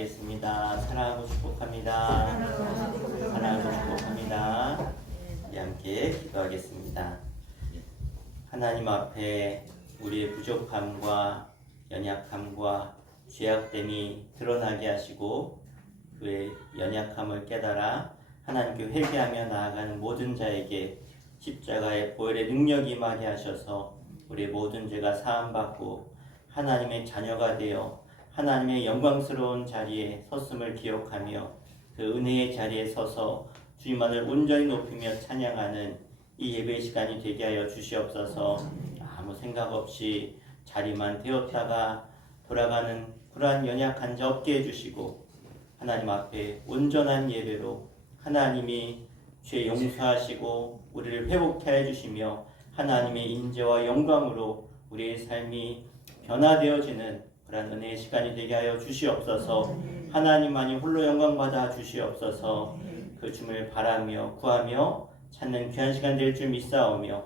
찬양하겠습니다. 사랑하고 축복합니다. 사랑하고 축복합니다. 우리 함께 기도하겠습니다. 하나님 앞에 우리의 부족함과 연약함과 죄악됨이 드러나게 하시고 그의 연약함을 깨달아 하나님께 회개하며 나아가는 모든 자에게 십자가의 보혈의 능력이 임하게 하셔서 우리의 모든 죄가 사함받고 하나님의 자녀가 되어 하나님의 영광스러운 자리에 섰음을 기억하며 그 은혜의 자리에 서서 주님만을 온전히 높이며 찬양하는 이 예배 시간이 되게 하여 주시옵소서. 아무 생각 없이 자리만 되었다가 돌아가는 그러한 연약한 자 없게 해주시고 하나님 앞에 온전한 예배로 하나님이 죄 용서하시고 우리를 회복케 해주시며 하나님의 인재와 영광으로 우리의 삶이 변화되어지는 그런 은혜의 시간이 되게 하여 주시옵소서. 하나님만이 홀로 영광 받아 주시옵소서. 그 주님을 바라며 구하며 찾는 귀한 시간 될 줄 믿사오며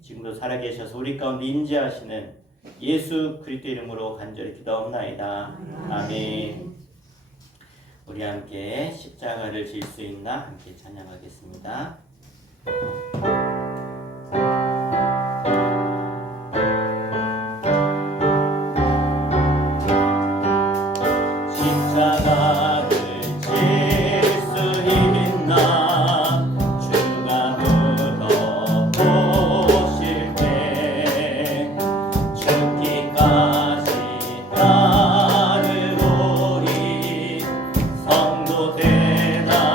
지금도 살아계셔서 우리 가운데 임재하시는 예수 그리스도 이름으로 간절히 기도하옵나이다. 아멘. 우리 함께 십자가를 질 수 있나 함께 찬양하겠습니다. 성도 대답하였다.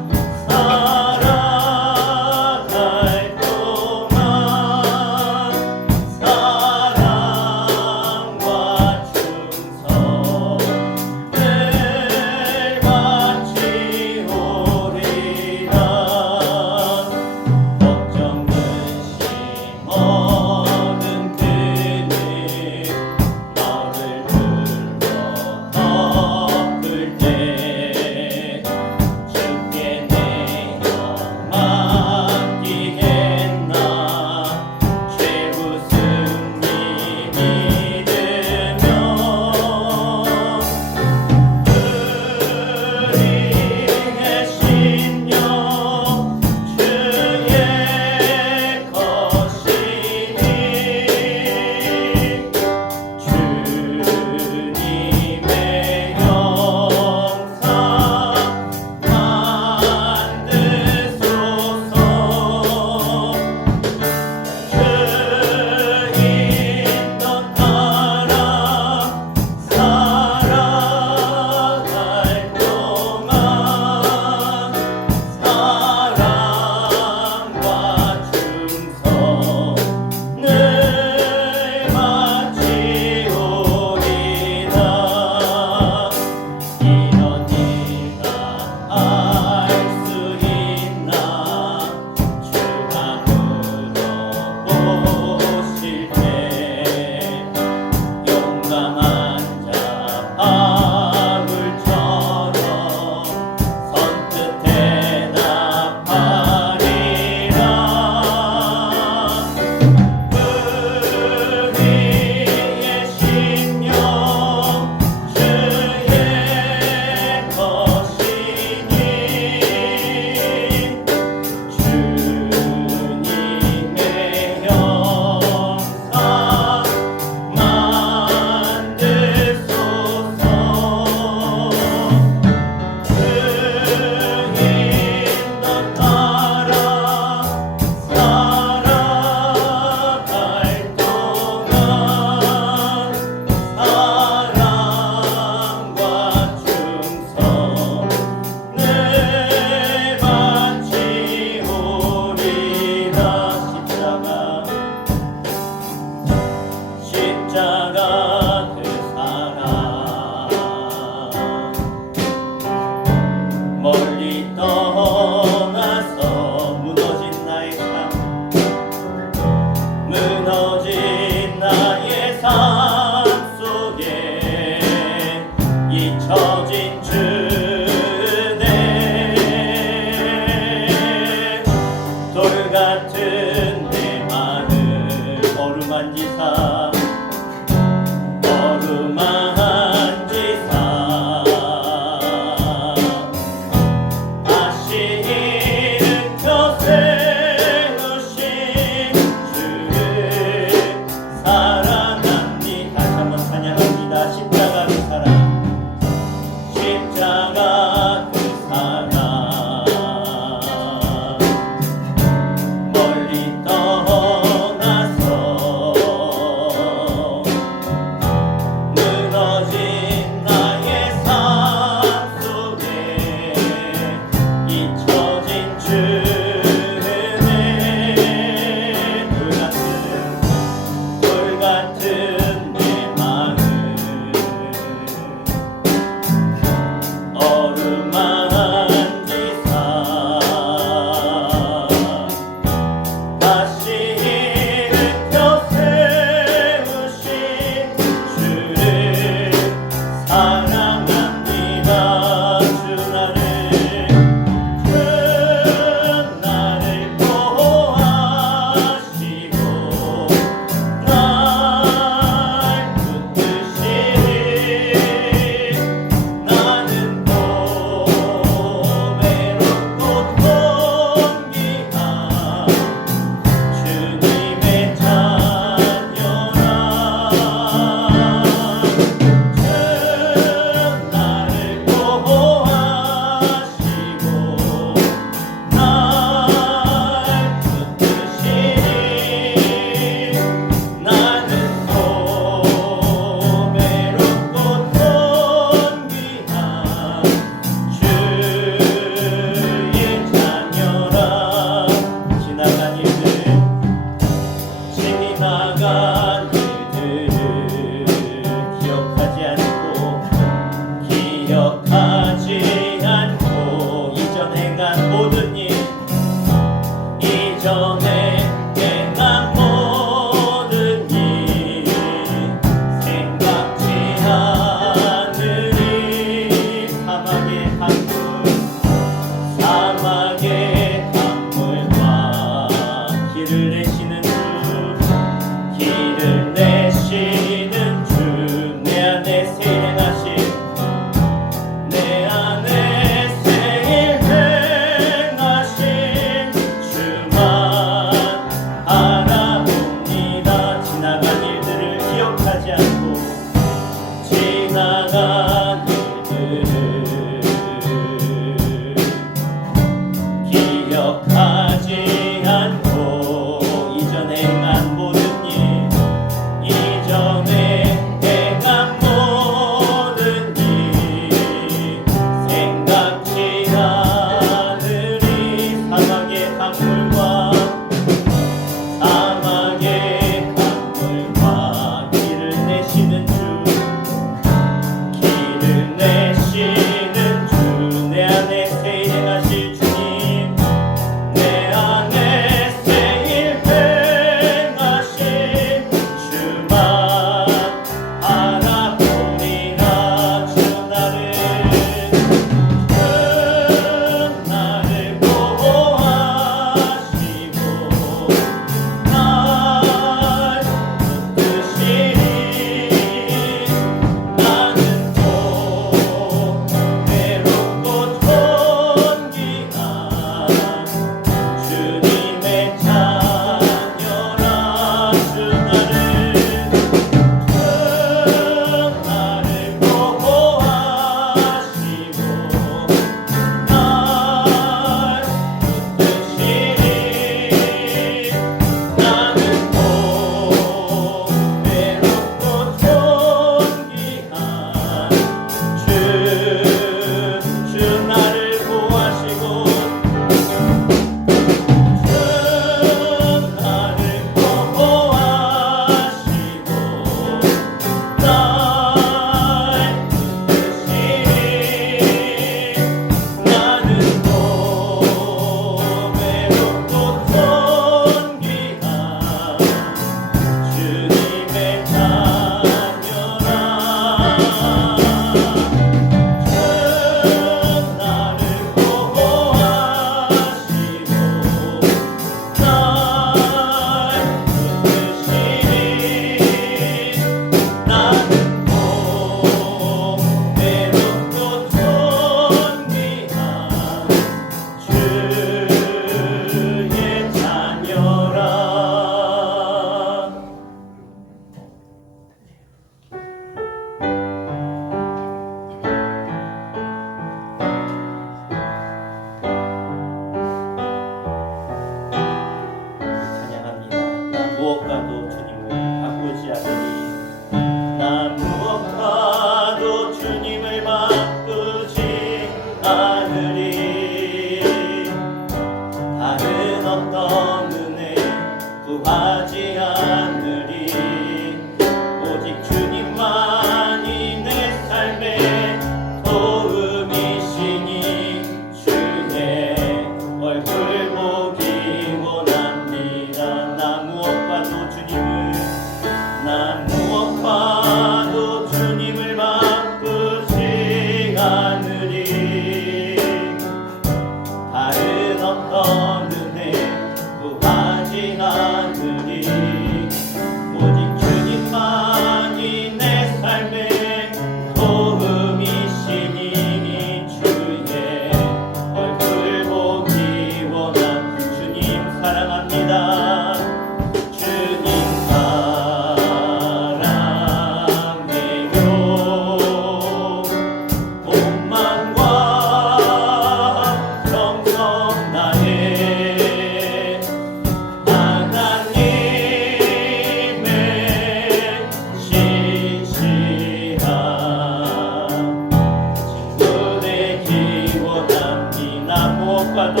무엇과도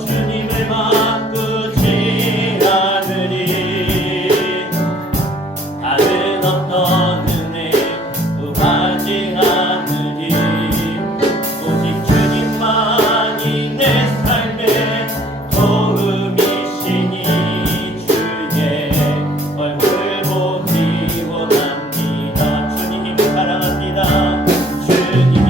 주님을 바꾸지 않으리. 다른 어떤 은혜 구하지 않으리. 오직 주님만이 내 삶의 도움이시니 주의 얼굴 보기 원합니다. 주님 사랑합니다. 주님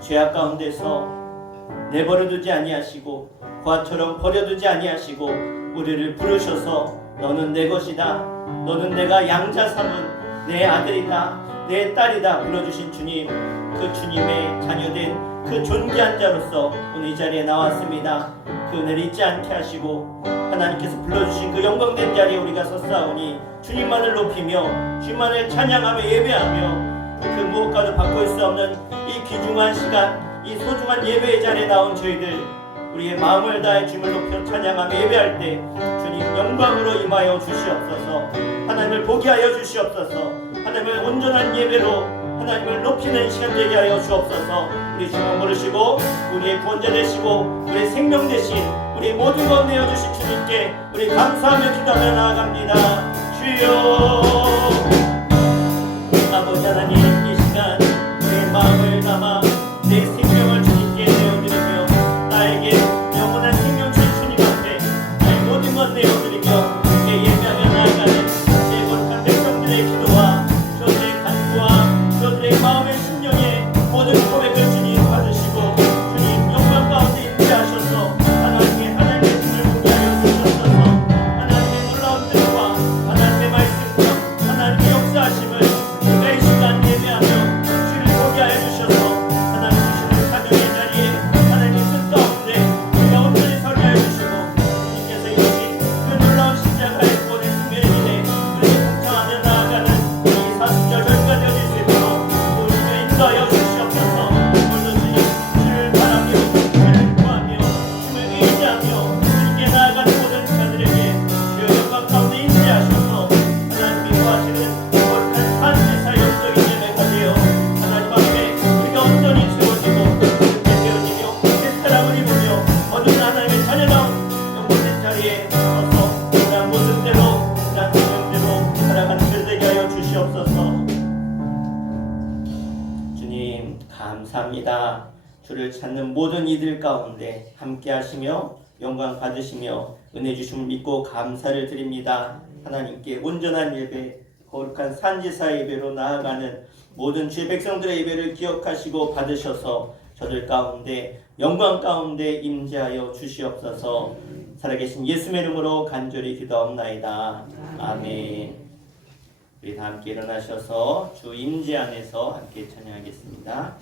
죄악 가운데서 내버려두지 아니하시고 고아처럼 버려두지 아니하시고 우리를 부르셔서 너는 내 것이다, 너는 내가 양자 삼은 내 아들이다, 내 딸이다 불러주신 주님, 그 주님의 자녀된 그 존귀한 자로서 오늘 이 자리에 나왔습니다. 그 은혜를 잊지 않게 하시고 하나님께서 불러주신 그 영광된 자리에 우리가 섰사오니 주님만을 높이며 주님만을 찬양하며 예배하며 그 무엇과도 바꿀 수 없는 이 귀중한 시간, 이 소중한 예배의 자리에 나온 저희들, 우리의 마음을 다해 주님을 높여 찬양하며 예배할 때 주님 영광으로 임하여 주시옵소서. 하나님을 보게 하여 주시옵소서. 하나님을 온전한 예배로 하나님을 높이는 시간 되게 하여 주옵소서. 우리 주님을 부르시고 우리의 구원자 되시고 우리의 생명 되신 우리 모든 것 내어주신 주님께 우리 감사하며 기도하며 나아갑니다. 주여 아버지 하나님, 이 시간 우리의 마음을 담아 내 생명을 주님께 내어드리며 나에게 영원한 생명 주신 주님 앞에 나의 모든 것 내어드리며 주께 예배하며 나아가는 내 거룩한 백성들의 기도와 저들의 간구와 저들의 마음의 심령의 모든 고백을 주님 받으시고 주님 영광 가운데 임재하셔서 하나님의 힘을 보게 하여 주셨소서. 하나님의 놀라운 뜻과 하나님의 말씀과 하나님의 역사하심을 이 시간 예배하며 주를 보게 하여 주셔서 하나님 주시는 사명의 자리에 하나님의 뜻 가운데 우리가 온전히 서게 하여 주시고 주님께서 이루신 그 놀라운 십자가의 구원의 승리의 길에 우리 동참하며 나아가는 이 사순절 절과 되어질 수 있도록 우리를 인도하여 주시옵소서. 오늘도 주님 주를 바라며 주를 구하며 주를 의지하며 주님께 나아가는 모든 자들에게 그 영광 가운데 임재하셔서 하나님이 구하시는 거룩한 산지사 영적인 예배가 되어 하나님 앞에 우리가 온전히 세워지고 그렇게 되어지며 새사람을 입으며 어두운 하나님의 자녀다운 영광된 자리에 서서 그런 모습대로 그런 생명대로 살아가는 길 되게 하여 주시옵소서. 주님 감사합니다. 주를 찾는 모든 이들 가운데 함께 하시며 영광 받으시며 은혜 주심을 믿고 감사를 드립니다. 하나님께 온전한 예배, 거룩한 산지사 예배로 나아가는 모든 주의 백성들의 예배를 기억하시고 받으셔서 저들 가운데 영광 가운데 임재하여 주시옵소서. 살아계신 예수의 이름으로 간절히 기도하옵나이다. 아멘. 우리 다 함께 일어나셔서 주 임재 안에서 함께 찬양하겠습니다.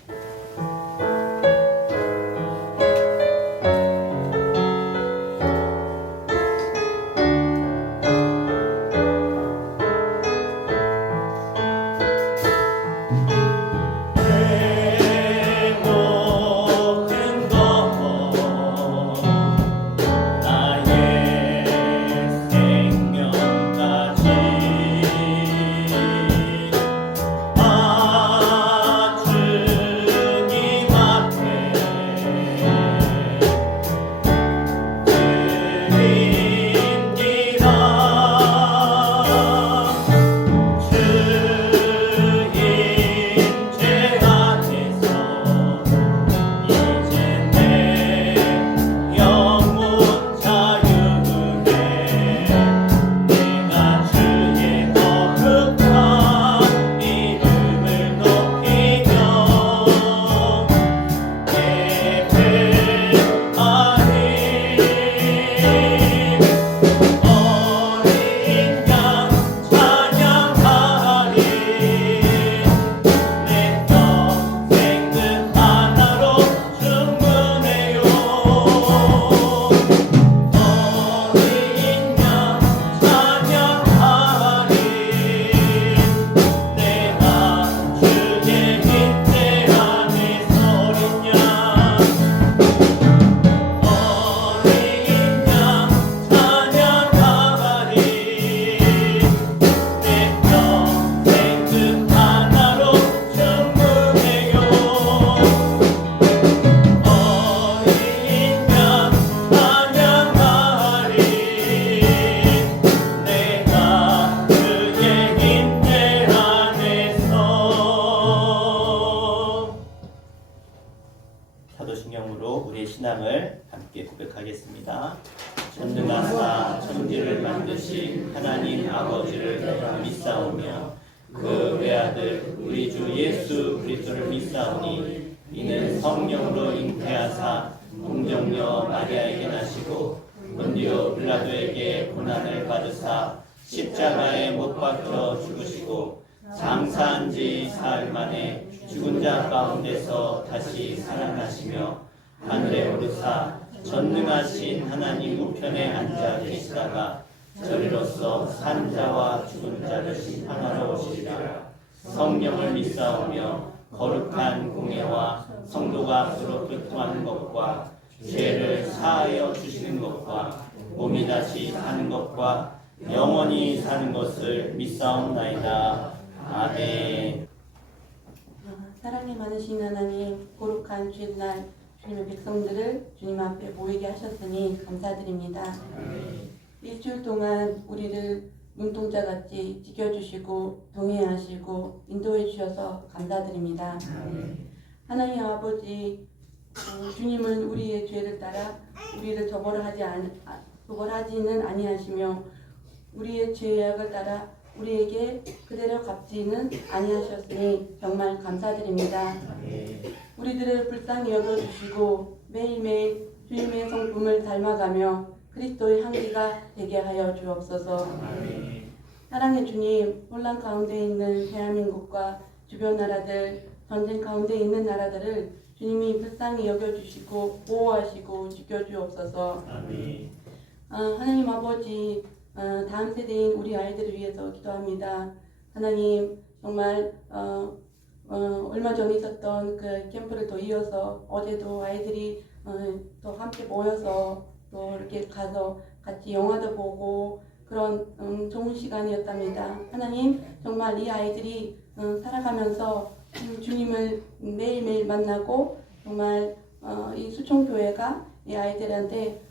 주님 하나님 아버지를 내가 믿사오며 그 외아들 우리 주 예수 그리스도를 믿사오니 이는 성령으로 잉태하사 동정녀 마리아에게 나시고 본디오 빌라도에게 고난을 받으사 십자가에 못 박혀 죽으시고 장사한 지 사흘 만에 죽은 자 가운데서 다시 살아나시며 하늘에 오르사 전능하신 하나님 우편에 앉아 계시다가 저리로서 산 자와 죽은 자를 심판하러 오시리라. 성령을 믿사오며 거룩한 공예와 성도가 서로 교통하는 것과 죄를 사하여 주시는 것과 몸이 다시 사는 것과 영원히 사는 것을 믿사옵나이다. 아멘. 사랑이 많으신 하나님, 거룩한 주일날 주님의 백성들을 주님 앞에 모이게 하셨으니 감사드립니다. 일주일 동안 우리를 눈동자같이 지켜주시고 동행하시고 인도해 주셔서 감사드립니다. 하나님 아버지, 주님은 우리의 죄를 따라 우리를 처벌하지는 아니하시며 우리의 죄악을 따라 우리에게 그대로 갚지는 아니하셨으니 정말 감사드립니다. 우리들을 불쌍히 여겨주시고 매일매일 주님의 성품을 닮아가며 그리스도의 향기가 되게 하여 주옵소서. 사랑의 주님, 혼란 가운데 있는 대한민국과 주변 나라들, 전쟁 가운데 있는 나라들을 주님이 불쌍히 여겨주시고 보호하시고 지켜주옵소서. 하나님 아버지, 다음 세대인 우리 아이들을 위해서 기도합니다. 하나님, 정말 얼마 전에 있었던 그 캠프를 또 이어서 어제도 아이들이 또 함께 모여서 또 이렇게 가서 같이 영화도 보고 그런 좋은 시간이었답니다. 하나님, 정말 이 아이들이 살아가면서 주님을 매일매일 만나고 정말 이 수총교회가 이 아이들한테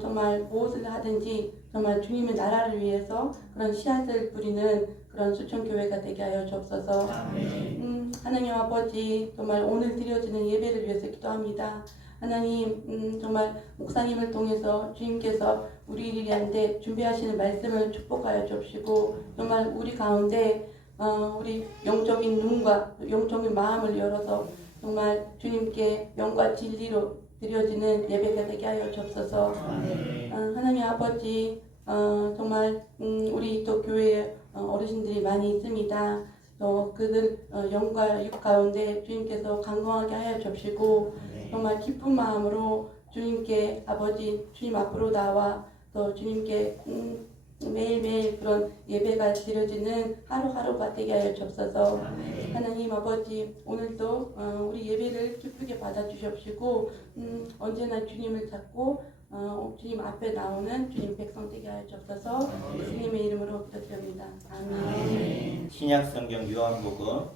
정말 무엇을 하든지 정말 주님의 나라를 위해서 그런 씨앗을 뿌리는 그런 수총교회가 되게 하여 주옵소서. 하나님 아버지, 정말 오늘 드려지는 예배를 위해서 기도합니다. 하나님, 정말 목사님을 통해서 주님께서 우리한테 준비하시는 말씀을 축복하여 주시고 정말 우리 가운데 우리 영적인 눈과 영적인 마음을 열어서 정말 주님께 영과 진리로 드려지는 예배가 되게 하여 주옵소서. 하나님 아버지, 정말 우리 또 교회에 어르신들이 많이 있습니다. 또 그들 영과 육 가운데 주님께서 강건하게 하여 주시고 정말 기쁜 마음으로 주님께 아버지 주님 앞으로 나와 또 주님께 매일매일 그런 예배가 드려지는 하루하루가 되게 하여 주옵소서. 하나님 아버지, 오늘도 우리 예배를 기쁘게 받아주시옵시고 언제나 주님을 찾고 주님 앞에 나오는 주님 백성 되게 하여 주옵소서. 예수님의 이름으로 기도드립니다. 아멘. 신약성경 요한복음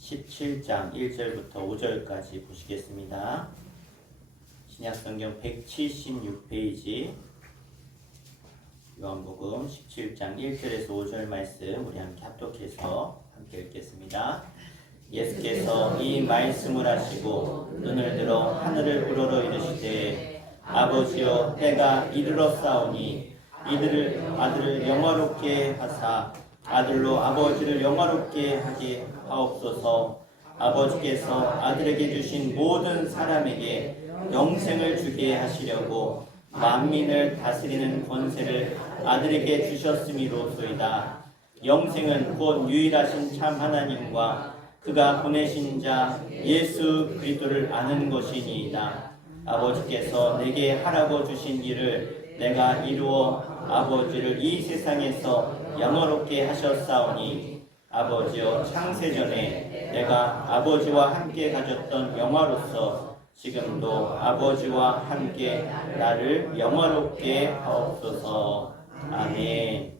17장 1절부터 5절까지 보시겠습니다. 신약성경 176페이지 요한복음 17장 1절에서 5절 말씀 우리 함께 합독해서 함께 읽겠습니다. 예수께서 이 말씀을 하시고 눈을 들어 하늘을 우러러 이르시되 아버지여 때가 이르렀사오니 이들을 아들을 영화롭게 하사 아들로 아버지를 영화롭게 하게 하옵소서. 아버지께서 아들에게 주신 모든 사람에게 영생을 주게 하시려고 만민을 다스리는 권세를 아들에게 주셨음이로소이다. 영생은 곧 유일하신 참 하나님과 그가 보내신 자 예수 그리스도를 아는 것이니이다. 아버지께서 내게 하라고 주신 일을 내가 이루어 아버지를 이 세상에서 영화롭게 하셨사오니 아버지여 창세전에 내가 아버지와 함께 가졌던 영화로서 지금도 아버지와 함께 나를 영화롭게 하옵소서. 아멘.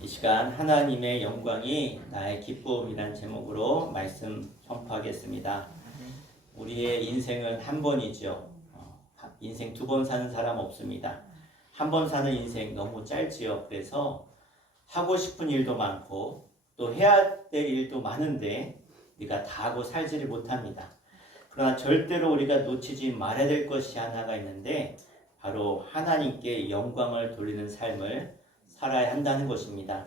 이 시간 하나님의 영광이 나의 기쁨이란 제목으로 말씀 선포하겠습니다. 우리의 인생은 한 번이죠. 인생 두 번 사는 사람 없습니다. 한 번 사는 인생 너무 짧지요. 그래서 하고 싶은 일도 많고 또 해야 될 일도 많은데 우리가 다 하고 살지를 못합니다. 그러나 절대로 우리가 놓치지 말아야 될 것이 하나가 있는데 바로 하나님께 영광을 돌리는 삶을 살아야 한다는 것입니다.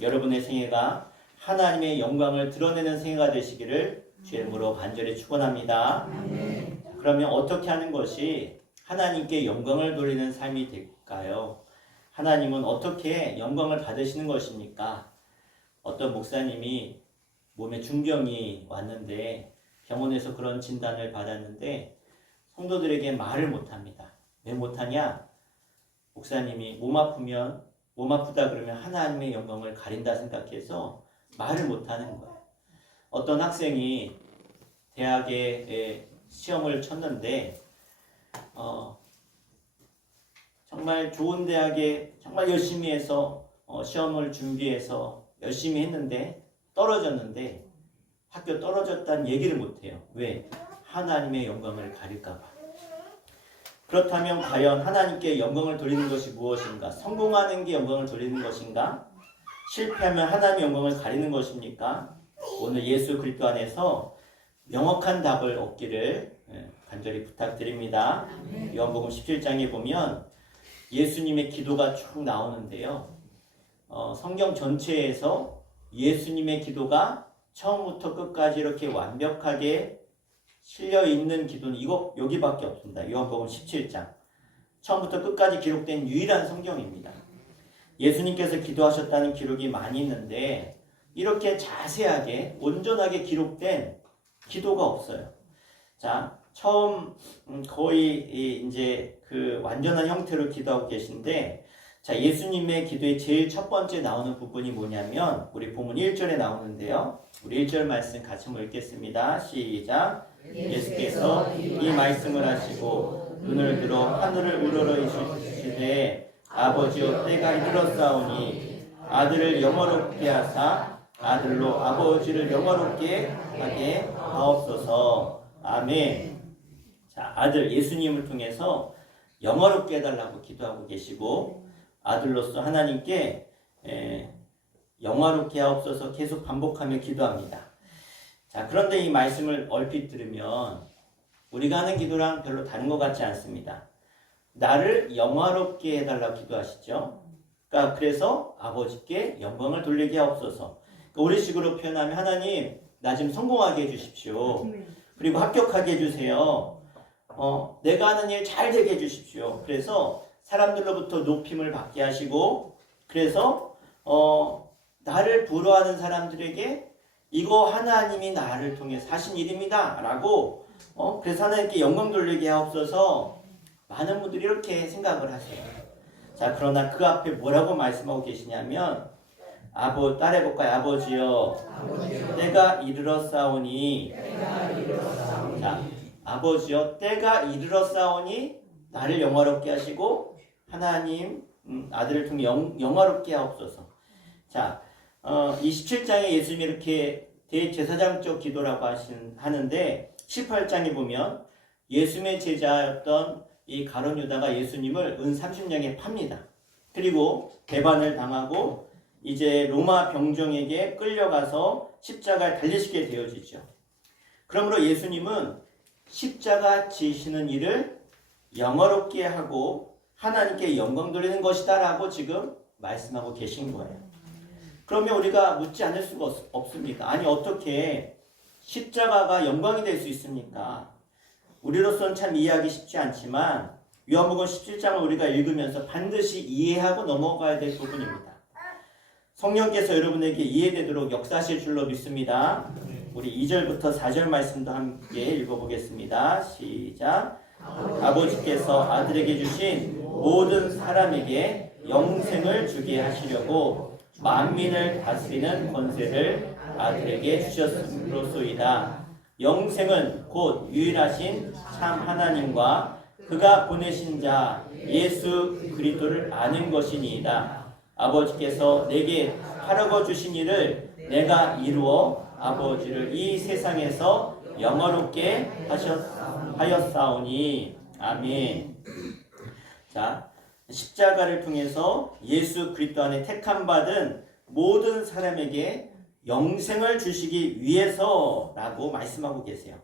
여러분의 생애가 하나님의 영광을 드러내는 생애가 되시기를 주의 이름으로 간절히 축원합니다. 그러면 어떻게 하는 것이 하나님께 영광을 돌리는 삶이 될까요? 하나님은 어떻게 영광을 받으시는 것입니까? 어떤 목사님이 몸에 중병이 왔는데 병원에서 그런 진단을 받았는데 성도들에게 말을 못합니다. 왜 못하냐? 목사님이 몸 아프다 그러면 하나님의 영광을 가린다 생각해서 말을 못하는 거예요. 어떤 학생이 대학에 시험을 쳤는데 정말 좋은 대학에 정말 열심히 해서 시험을 준비해서 열심히 했는데 떨어졌는데 학교 떨어졌다는 얘기를 못해요. 왜? 하나님의 영광을 가릴까 봐. 그렇다면 과연 하나님께 영광을 돌리는 것이 무엇인가? 성공하는 게 영광을 돌리는 것인가? 실패하면 하나님의 영광을 가리는 것입니까? 오늘 예수 그리스도 안에서 명확한 답을 얻기를 간절히 부탁드립니다. 요한복음 17장에 보면 예수님의 기도가 쭉 나오는데요. 성경 전체에서 예수님의 기도가 처음부터 끝까지 이렇게 완벽하게 실려 있는 기도는 여기밖에 없습니다. 요한복음 17장. 처음부터 끝까지 기록된 유일한 성경입니다. 예수님께서 기도하셨다는 기록이 많이 있는데 이렇게 자세하게 온전하게 기록된 기도가 없어요. 자, 처음 거의 이제 그 완전한 형태로 기도하고 계신데, 자, 예수님의 기도의 제일 첫 번째 나오는 부분이 뭐냐면 우리 본문 1절에 나오는데요. 우리 1절 말씀 같이 한번 읽겠습니다. 시작. 예수께서 이 말씀을 하시고 눈을 들어 하늘을 우러러이시되 아버지여 때가 이르렀사오니 아들을 영화롭게 하사 아들로 아버지를 영화롭게 하게 하옵소서. 아멘. 자, 아들 예수님을 통해서 영화롭게 해달라고 기도하고 계시고 아들로서 하나님께 영화롭게 하옵소서 계속 반복하며 기도합니다. 자, 그런데 이 말씀을 얼핏 들으면 우리가 하는 기도랑 별로 다른 것 같지 않습니다. 나를 영화롭게 해달라고 기도하시죠. 그러니까 그래서 아버지께 영광을 돌리게 하옵소서. 그러니까 우리식으로 표현하면 하나님 나 좀 성공하게 해주십시오. 그리고 합격하게 해주세요. 내가 하는 일 잘 되게 해주십시오. 그래서 사람들로부터 높임을 받게 하시고 그래서 나를 부러워하는 사람들에게 이거 하나님이 나를 통해서 하신 일입니다 라고 그래서 하나님께 영광 돌리게 하옵소서. 많은 분들이 이렇게 생각을 하세요. 자, 그러나 그 앞에 뭐라고 말씀하고 계시냐면 따라해볼까요? 아버지여 때가 이르렀사오니 자, 아버지여 때가 이르렀사오니 나를 영화롭게 하시고 하나님 아들을 통해 영화롭게 하옵소서. 자, 이 17장에 예수님이 이렇게 대제사장적 기도라고 하는데 18장에 보면 예수님의 제자였던 이 가룟 유다가 예수님을 은 30냥에 팝니다. 그리고 배반을 당하고 이제 로마 병정에게 끌려가서 십자가에 달리시게 되어지죠. 그러므로 예수님은 십자가 지시는 일을 영화롭게 하고 하나님께 영광 돌리는 것이다 라고 지금 말씀하고 계신 거예요. 그러면 우리가 묻지 않을 수가 없습니다. 아니 어떻게 십자가가 영광이 될 수 있습니까? 우리로서는 참 이해하기 쉽지 않지만 요한복음 17장을 우리가 읽으면서 반드시 이해하고 넘어가야 될 부분입니다. 성령께서 여러분에게 이해되도록 역사하실 줄로 믿습니다. 우리 2절부터 4절 말씀도 함께 읽어보겠습니다. 시작. 아버지께서 아들에게 주신 모든 사람에게 영생을 주게 하시려고 만민을 다스리는 권세를 아들에게 주셨음으로소이다. 영생은 곧 유일하신 참 하나님과 그가 보내신 자 예수 그리스도를 아는 것이니이다. 아버지께서 내게 하라고 주신 일을 내가 이루어 아버지를 이 세상에서 영화롭게 하였사오니. 아멘. 자, 십자가를 통해서 예수 그리스도 안에 택함 받은 모든 사람에게 영생을 주시기 위해서라고 말씀하고 계세요.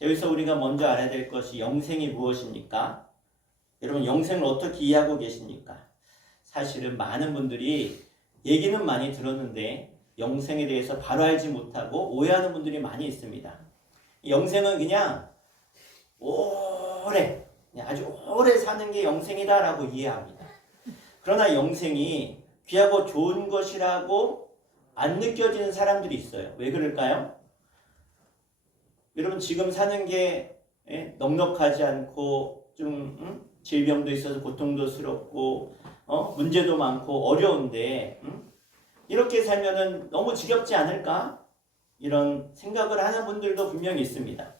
여기서 우리가 먼저 알아야 될 것이 영생이 무엇입니까? 여러분 영생을 어떻게 이해하고 계십니까? 사실은 많은 분들이 얘기는 많이 들었는데 영생에 대해서 바로 알지 못하고 오해하는 분들이 많이 있습니다. 영생은 그냥 오래, 그냥 아주 오래 사는 게 영생이다라고 이해합니다. 그러나 영생이 귀하고 좋은 것이라고 안 느껴지는 사람들이 있어요. 왜 그럴까요? 여러분 지금 사는 게 넉넉하지 않고 좀 질병도 있어서 고통도 스럽고 문제도 많고 어려운데 이렇게 살면은 너무 지겹지 않을까? 이런 생각을 하는 분들도 분명히 있습니다.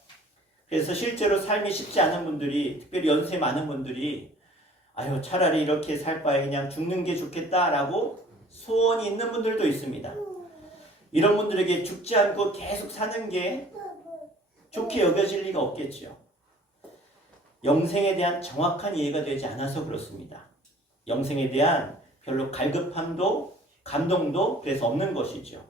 그래서 실제로 삶이 쉽지 않은 분들이, 특별히 연세 많은 분들이 아유 차라리 이렇게 살 바에 그냥 죽는 게 좋겠다라고 소원이 있는 분들도 있습니다. 이런 분들에게 죽지 않고 계속 사는 게 좋게 여겨질 리가 없겠죠. 영생에 대한 정확한 이해가 되지 않아서 그렇습니다. 영생에 대한 별로 갈급함도 감동도 그래서 없는 것이죠.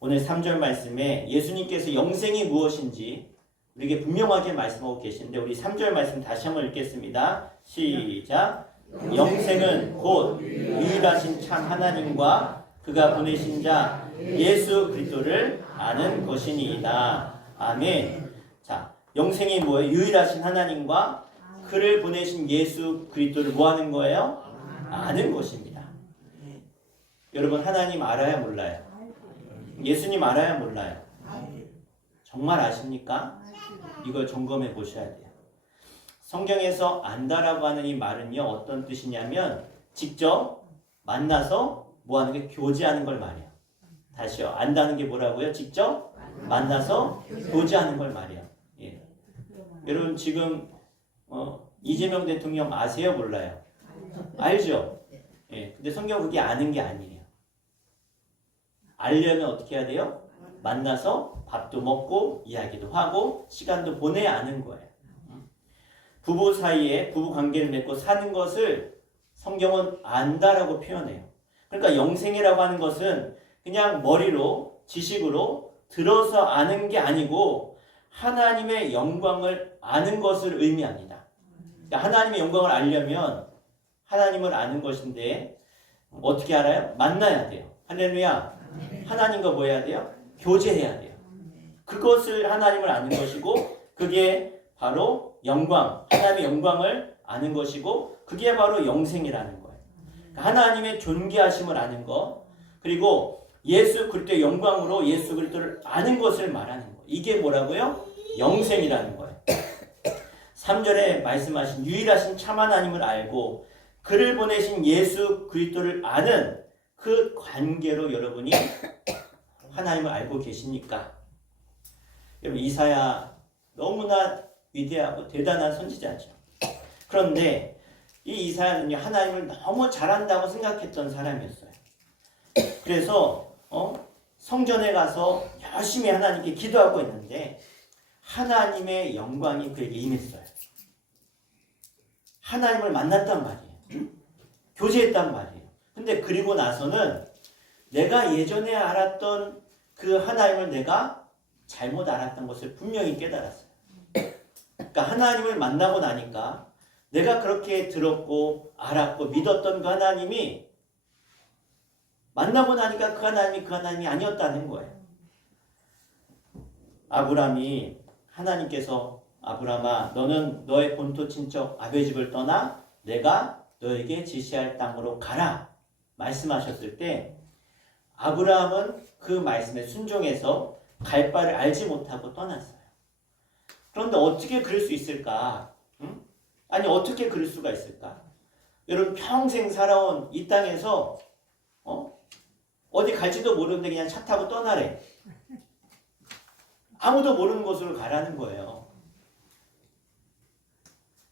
오늘 3절 말씀에 예수님께서 영생이 무엇인지 우리에게 분명하게 말씀하고 계시는데 우리 3절 말씀 다시 한번 읽겠습니다. 시작. 영생은 곧 유일하신 참 하나님과 그가 보내신 자 예수 그리스도를 아는 것이니이다. 아멘. 자, 영생이 뭐예요? 유일하신 하나님과 그를 보내신 예수 그리스도를 뭐 하는 거예요? 아는 것입니다. 여러분 하나님 알아야 몰라요? 예수님 알아야 몰라요? 정말 아십니까? 이걸 점검해 보셔야 돼요. 성경에서 안다라고 하는 이 말은요 어떤 뜻이냐면 직접 만나서 뭐 하는 게 교제하는 걸 말해요. 다시요. 안다는 게 뭐라고요? 직접 만나서 교제하는 걸 말해요. 예. 여러분 지금 이재명 대통령 아세요? 몰라요? 알죠? 예. 근데 성경 그게 아는 게 아니에요. 알려면 어떻게 해야 돼요? 만나서 밥도 먹고 이야기도 하고 시간도 보내야 아는 거예요. 부부 사이에 부부 관계를 맺고 사는 것을 성경은 안다라고 표현해요. 그러니까 영생이라고 하는 것은 그냥 머리로 지식으로 들어서 아는 게 아니고 하나님의 영광을 아는 것을 의미합니다. 그러니까 하나님의 영광을 알려면 하나님을 아는 것인데 어떻게 알아요? 만나야 돼요. 할렐루야. 하나님과 뭐 해야 돼요? 교제해야 돼요. 그것을 하나님을 아는 것이고 그게 바로 영광, 하나님의 영광을 아는 것이고 그게 바로 영생이라는 거예요. 하나님의 존귀하심을 아는 것 그리고 예수 그리스도의 영광으로 예수 그리스도를 아는 것을 말하는 거예요. 이게 뭐라고요? 영생이라는 거예요. 3절에 말씀하신 유일하신 참 하나님을 알고 그를 보내신 예수 그리스도를 아는 그 관계로 여러분이 하나님을 알고 계십니까? 여러분 이사야 너무나 위대하고 대단한 선지자죠. 그런데 이 이사야는 하나님을 너무 잘한다고 생각했던 사람이었어요. 그래서 성전에 가서 열심히 하나님께 기도하고 있는데 하나님의 영광이 그에게 임했어요. 하나님을 만났단 말이에요. 교제했단 말이에요. 근데 그리고 나서는 내가 예전에 알았던 그 하나님을 내가 잘못 알았던 것을 분명히 깨달았어요. 그러니까 하나님을 만나고 나니까 내가 그렇게 들었고 알았고 믿었던 그 하나님이 만나고 나니까 그 하나님이 아니었다는 거예요. 아브라함이 하나님께서 아브라함아 너는 너의 본토 친척 아베 집을 떠나 내가 너에게 지시할 땅으로 가라 말씀하셨을 때 아브라함은 그 말씀에 순종해서 갈 바를 알지 못하고 떠났어요. 그런데 어떻게 그럴 수 있을까? 응? 아니 어떻게 그럴 수가 있을까? 여러분 평생 살아온 이 땅에서 어디 갈지도 모르는데 그냥 차 타고 떠나래. 아무도 모르는 곳으로 가라는 거예요.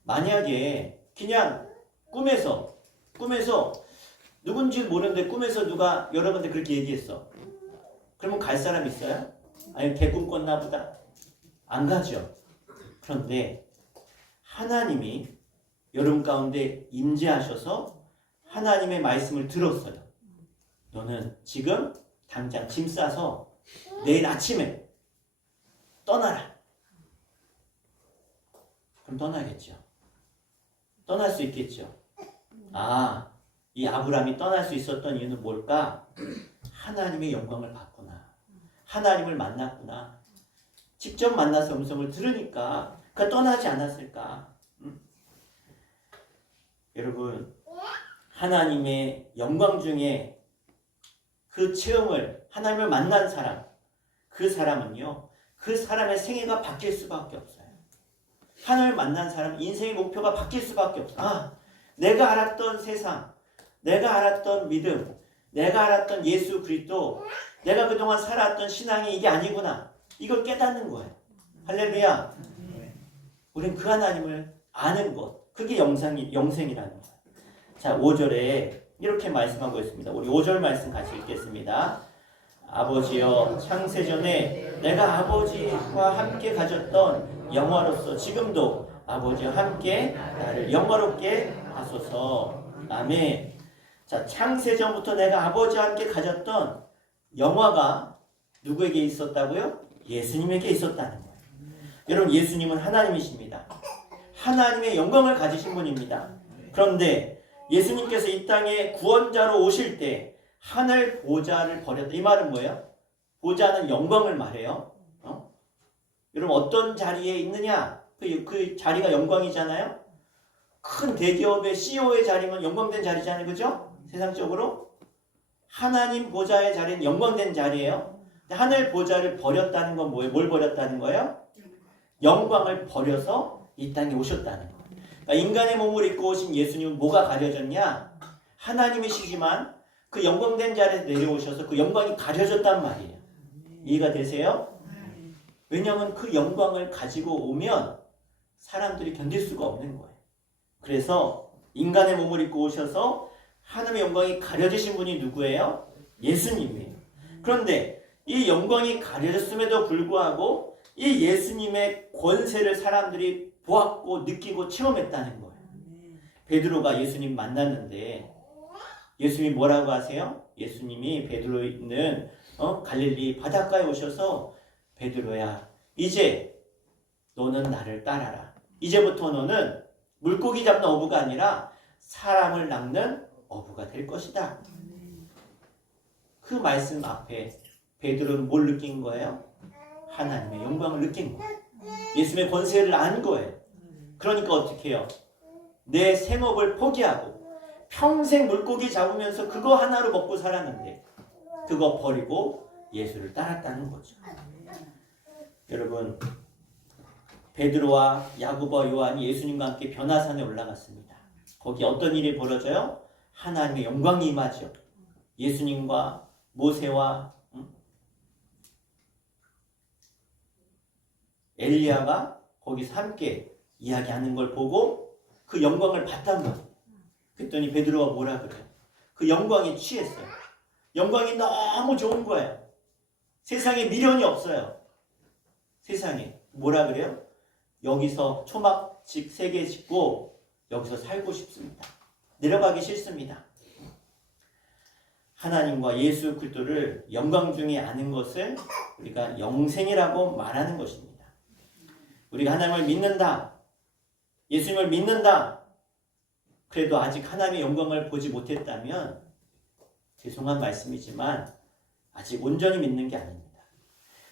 만약에 그냥 꿈에서 누군지 모르는데 꿈에서 누가 여러분한테 그렇게 얘기했어. 그러면 갈 사람 있어요? 아니 개꿈 꿨나 보다. 안 가죠. 그런데 하나님이 여러분 가운데 임재하셔서 하나님의 말씀을 들었어요. 너는 지금 당장 짐 싸서 내일 아침에 떠나라. 그럼 떠나겠죠. 떠날 수 있겠죠. 아, 이 아브라함이 떠날 수 있었던 이유는 뭘까? 하나님의 영광을 봤구나. 하나님을 만났구나. 직접 만나서 음성을 들으니까 그가 떠나지 않았을까? 여러분, 하나님의 영광 중에 그 체험을, 하나님을 만난 사람, 그 사람은요, 그 사람의 생애가 바뀔 수밖에 없어요. 하나님을 만난 사람은 인생의 목표가 바뀔 수밖에 없어요. 아, 내가 알았던 세상, 내가 알았던 믿음, 내가 알았던 예수 그리스도, 내가 그동안 살아왔던 신앙이 이게 아니구나. 이걸 깨닫는 거예요. 할렐루야. 우린 그 하나님을 아는 것, 그게 영생이라는 거예요. 자, 5절에 이렇게 말씀하고 있습니다. 우리 5절 말씀 같이 읽겠습니다. 아버지여, 창세전에 내가 아버지와 함께 가졌던 영화로서 지금도 아버지와 함께 나를 영화롭게 하소서. 아멘. 자, 창세전부터 내가 아버지와 함께 가졌던 영화가 누구에게 있었다고요? 예수님에게 있었다는 거예요. 여러분, 예수님은 하나님이십니다. 하나님의 영광을 가지신 분입니다. 그런데 예수님께서 이 땅에 구원자로 오실 때 하늘 보좌를 버렸다. 이 말은 뭐예요? 보좌는 영광을 말해요. 여러분, 어떤 자리에 있느냐? 그 자리가 영광이잖아요. 큰 대기업의 CEO의 자리면 영광된 자리잖아요. 그죠? 세상적으로. 하나님 보좌의 자리는 영광된 자리예요. 하늘 보좌를 버렸다는 건 뭐예요? 뭘 버렸다는 거예요? 영광을 버려서 이 땅에 오셨다는 거예요. 그러니까 인간의 몸을 입고 오신 예수님은 뭐가 가려졌냐? 하나님이시지만 그 영광된 자리에서 내려오셔서 그 영광이 가려졌단 말이에요. 이해가 되세요? 왜냐하면 그 영광을 가지고 오면 사람들이 견딜 수가 없는 거예요. 그래서 인간의 몸을 입고 오셔서 하나님의 영광이 가려지신 분이 누구예요? 예수님이에요. 그런데 이 영광이 가려졌음에도 불구하고 이 예수님의 권세를 사람들이 보았고 느끼고 체험했다는 거예요. 베드로가 예수님 만났는데 예수님이 뭐라고 하세요? 예수님이 베드로 있는 갈릴리 바닷가에 오셔서 베드로야, 이제 너는 나를 따라라. 이제부터 너는 물고기 잡는 어부가 아니라 사람을 낚는 어부가 될 것이다. 그 말씀 앞에 베드로는 뭘 느낀 거예요? 하나님의 영광을 느낀 거예요. 예수님의 권세를 안 거예요. 그러니까 어떻게 해요? 내 생업을 포기하고 평생 물고기 잡으면서 그거 하나로 먹고 살았는데 그거 버리고 예수를 따랐다는 거죠. 여러분, 베드로와 야고보와 요한이 예수님과 함께 변화산에 올라갔습니다. 거기 어떤 일이 벌어져요? 하나님의 영광이 임하죠. 예수님과 모세와 엘리야가 거기서 함께 이야기하는 걸 보고 그 영광을 봤단 말이에요. 그랬더니 베드로가 뭐라 그래요? 그 영광에 취했어요. 영광이 너무 좋은 거예요. 세상에 미련이 없어요. 세상에 뭐라 그래요? 여기서 초막집 3개 짓고 여기서 살고 싶습니다. 내려가기 싫습니다. 하나님과 예수 그리스도를 영광 중에 아는 것을 우리가 영생이라고 말하는 것입니다. 우리가 하나님을 믿는다, 예수님을 믿는다, 그래도 아직 하나님의 영광을 보지 못했다면 죄송한 말씀이지만 아직 온전히 믿는 게 아닙니다.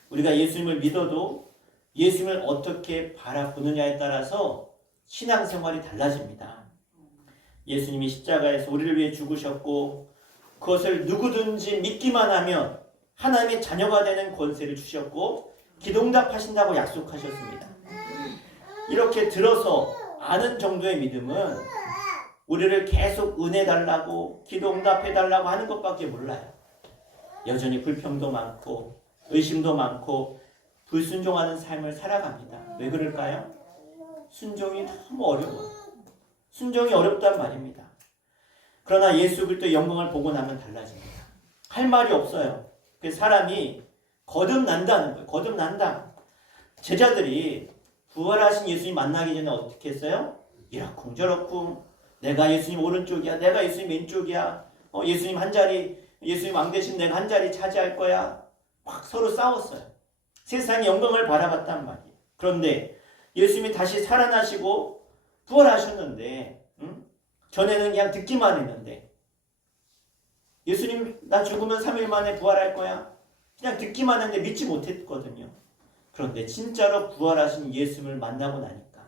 우리가 예수님을 믿어도 예수님을 어떻게 바라보느냐에 따라서 신앙생활이 달라집니다. 예수님이 십자가에서 우리를 위해 죽으셨고 그것을 누구든지 믿기만 하면 하나님의 자녀가 되는 권세를 주셨고 기도응답하신다고 약속하셨습니다. 이렇게 들어서 아는 정도의 믿음은 우리를 계속 은혜 달라고 기도응답해 달라고 하는 것밖에 몰라요. 여전히 불평도 많고 의심도 많고 불순종하는 삶을 살아갑니다. 왜 그럴까요? 순종이 너무 어려워요. 순종이 어렵단 말입니다. 그러나 예수 그리스도의 영광을 보고 나면 달라집니다. 할 말이 없어요. 그래서 사람이 거듭난다는 거예요. 거듭난다. 제자들이 부활하신 예수님 만나기 전에 어떻게 했어요? 이러쿵저러쿵 내가 예수님 오른쪽이야, 내가 예수님 왼쪽이야, 예수님 한 자리, 예수님 왕 대신 내가 한 자리 차지할 거야. 막 서로 싸웠어요. 세상의 영광을 바라봤단 말이에요. 그런데 예수님이 다시 살아나시고 부활하셨는데 전에는 그냥 듣기만 했는데 예수님 나 죽으면 3일 만에 부활할 거야. 그냥 듣기만 했는데 믿지 못했거든요. 그런데 진짜로 부활하신 예수님을 만나고 나니까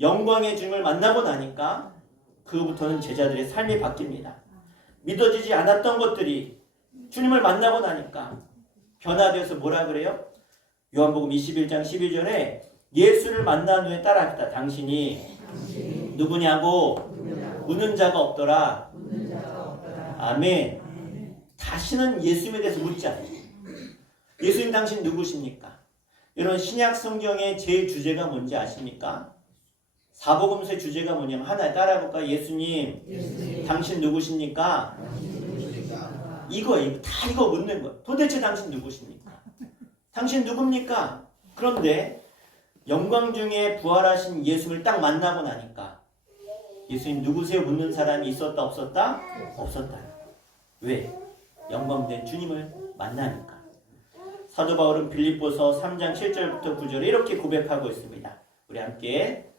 영광의 주님을 만나고 나니까 그부터는 제자들의 삶이 바뀝니다. 믿어지지 않았던 것들이 주님을 만나고 나니까 변화되어서 뭐라 그래요? 요한복음 21장 12절에 예수를 만난 후에 따라합니다. 당신이 누구냐고 묻는 자가 없더라. 아멘. 다시는 예수님에 대해서 묻지 않아요. 예수님 당신 누구십니까? 이런 신약 성경의 제일 주제가 뭔지 아십니까? 사복음서의 주제가 뭐냐면 하나 따라해볼까? 예수님 당신 누구십니까? 이거 다 이거 묻는 거예요. 도대체 당신 누구십니까? 당신 누굽니까? 그런데 영광 중에 부활하신 예수를 딱 만나고 나니까 예수님 누구세요? 묻는 사람이 있었다 없었다? 없었다. 왜? 영광된 주님을 만나니까. 사도 바울은 빌립보서 3장 7절부터 9절에 이렇게 고백하고 있습니다. 우리 함께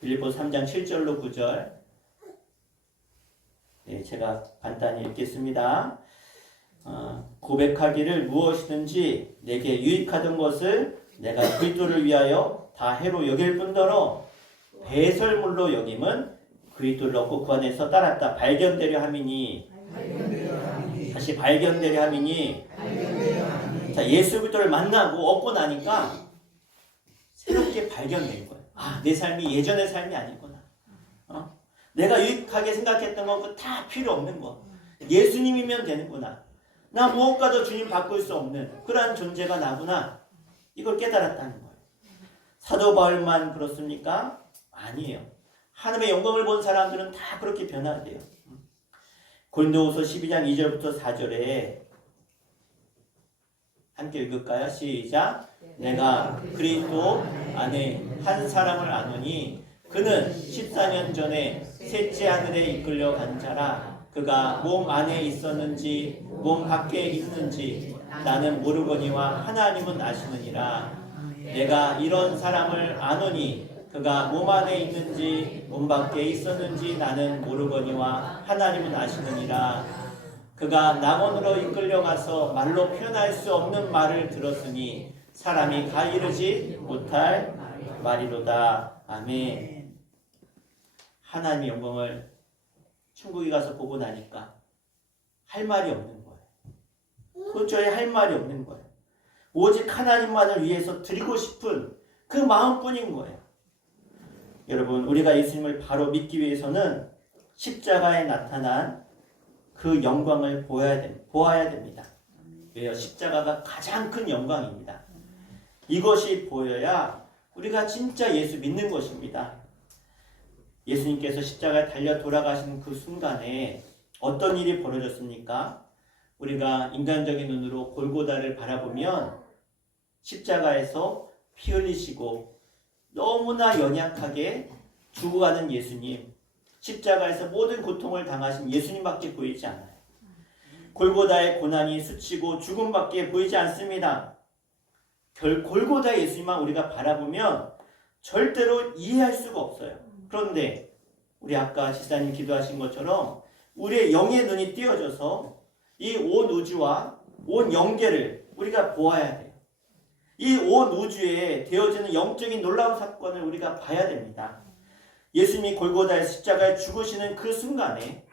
빌립보서 3장 7절로 9절 제가 간단히 읽겠습니다. 고백하기를 무엇이든지 내게 유익하던 것을 내가 그리스도를 위하여 다 해로 여길 뿐더러 배설물로 여김은 그리스도를 얻고 그 안에서 따랐다. 발견되려 함이니 다시 발견되려 함이니 자, 예수 그리스도를 만나고 얻고 나니까 새롭게 발견된 거예요. 아, 내 삶이 예전의 삶이 아니구나. 내가 유익하게 생각했던 건 다 필요 없는 거. 예수님이면 되는구나. 나 무엇과도 주님 바꿀 수 없는 그러한 존재가 나구나. 이걸 깨달았다는 거예요. 사도 바울만 그렇습니까? 아니에요. 하나님의 영광을 본 사람들은 다 그렇게 변화돼요. 고린도후서 12장 2절부터 4절에 함께 읽을까요? 시작. 내가 그리스도 안에 한 사람을 아노니 그는 14년 전에 셋째 하늘에 이끌려 간 자라. 그가 몸 안에 있었는지 몸 밖에 있는지 나는 모르거니와 하나님은 아시느니라. 내가 이런 사람을 아노니 그가 몸 안에 있는지 몸 밖에 있었는지 나는 모르거니와 하나님은 아시느니라. 그가 낙원으로 이끌려가서 말로 표현할 수 없는 말을 들었으니 사람이 가 이르지 못할 말이로다. 아멘. 하나님의 영광을 천국에 가서 보고 나니까 할 말이 없는 거예요. 도저히 할 말이 없는 거예요. 오직 하나님만을 위해서 드리고 싶은 그 마음뿐인 거예요. 여러분, 우리가 예수님을 바로 믿기 위해서는 십자가에 나타난 그 영광을 보아야 됩니다. 왜요? 십자가가 가장 큰 영광입니다. 이것이 보여야 우리가 진짜 예수 믿는 것입니다. 예수님께서 십자가에 달려 돌아가신 그 순간에 어떤 일이 벌어졌습니까? 우리가 인간적인 눈으로 골고다를 바라보면 십자가에서 피 흘리시고 너무나 연약하게 죽어가는 예수님, 십자가에서 모든 고통을 당하신 예수님밖에 보이지 않아요. 골고다의 고난이 스치고 죽음밖에 보이지 않습니다. 골고다 예수님만 우리가 바라보면 절대로 이해할 수가 없어요. 그런데 우리 아까 지사님 기도하신 것처럼 우리의 영의 눈이 띄어져서 이 온 우주와 온 영계를 우리가 보아야 돼요. 이 온 우주에 되어지는 영적인 놀라운 사건을 우리가 봐야 됩니다. 예수님이 골고다의 십자가에 죽으시는 그 순간에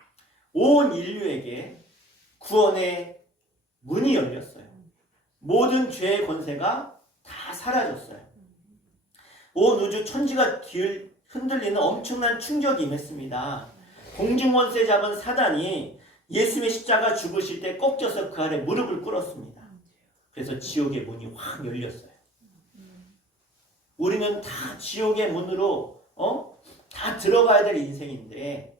온 인류에게 구원의 문이 열렸어요. 모든 죄의 권세가 다 사라졌어요. 온 우주 천지가 흔들리는 엄청난 충격이 임했습니다. 공중권세 잡은 사단이 예수님의 십자가 죽으실 때 꺾여서 그 아래 무릎을 꿇었습니다. 그래서 지옥의 문이 확 열렸어요. 우리는 다 지옥의 문으로 다 들어가야 될 인생인데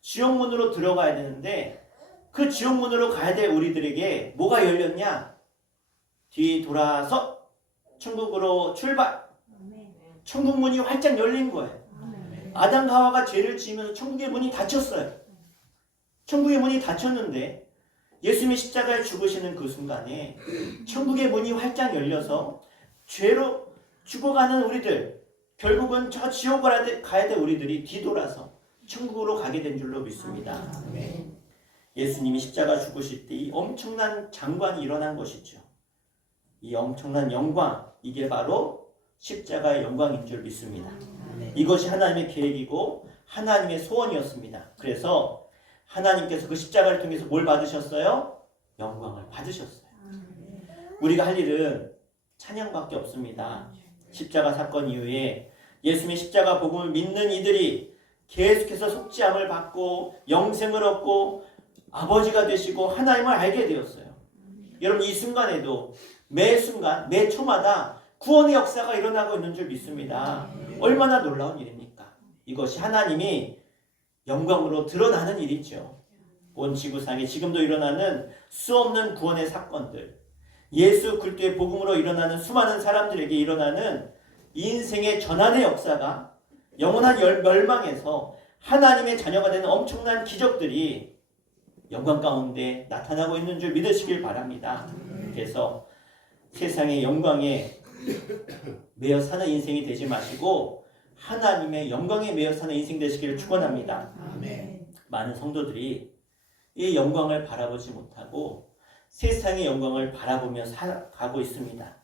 지옥 문으로 들어가야 되는데 그 지옥 문으로 가야 될 우리들에게 뭐가 열렸냐? 뒤 돌아서 천국으로 출발. 천국 문이 활짝 열린 거예요. 아담과 하와가 죄를 지으면서 천국의 문이 닫혔어요. 천국의 문이 닫혔는데 예수님이 십자가에 죽으시는 그 순간에 천국의 문이 활짝 열려서 죄로 죽어가는 우리들, 결국은 저 지옥을 가야 될 우리들이 뒤돌아서 천국으로 가게 된 줄로 믿습니다. 예수님이 십자가 죽으실 때 이 엄청난 장관이 일어난 것이죠. 이 엄청난 영광, 이게 바로 십자가의 영광인 줄 믿습니다. 이것이 하나님의 계획이고 하나님의 소원이었습니다. 그래서 하나님께서 그 십자가를 통해서 뭘 받으셨어요? 영광을 받으셨어요. 우리가 할 일은 찬양밖에 없습니다. 십자가 사건 이후에 예수님의 십자가 복음을 믿는 이들이 계속해서 속죄함을 받고 영생을 얻고 아버지가 되시고 하나님을 알게 되었어요. 여러분, 이 순간에도 매 순간, 매 초마다 구원의 역사가 일어나고 있는 줄 믿습니다. 얼마나 놀라운 일입니까? 이것이 하나님이 영광으로 드러나는 일이죠. 온 지구상에 지금도 일어나는 수없는 구원의 사건들, 예수 그리스도의 복음으로 일어나는 수많은 사람들에게 일어나는 인생의 전환의 역사가 영원한 멸망에서 하나님의 자녀가 되는 엄청난 기적들이 영광 가운데 나타나고 있는 줄 믿으시길 바랍니다. 그래서 세상의 영광에 매여 사는 인생이 되지 마시고 하나님의 영광에 매여 사는 인생 되시기를 축원합니다. 많은 성도들이 이 영광을 바라보지 못하고 세상의 영광을 바라보며 살아가고 있습니다.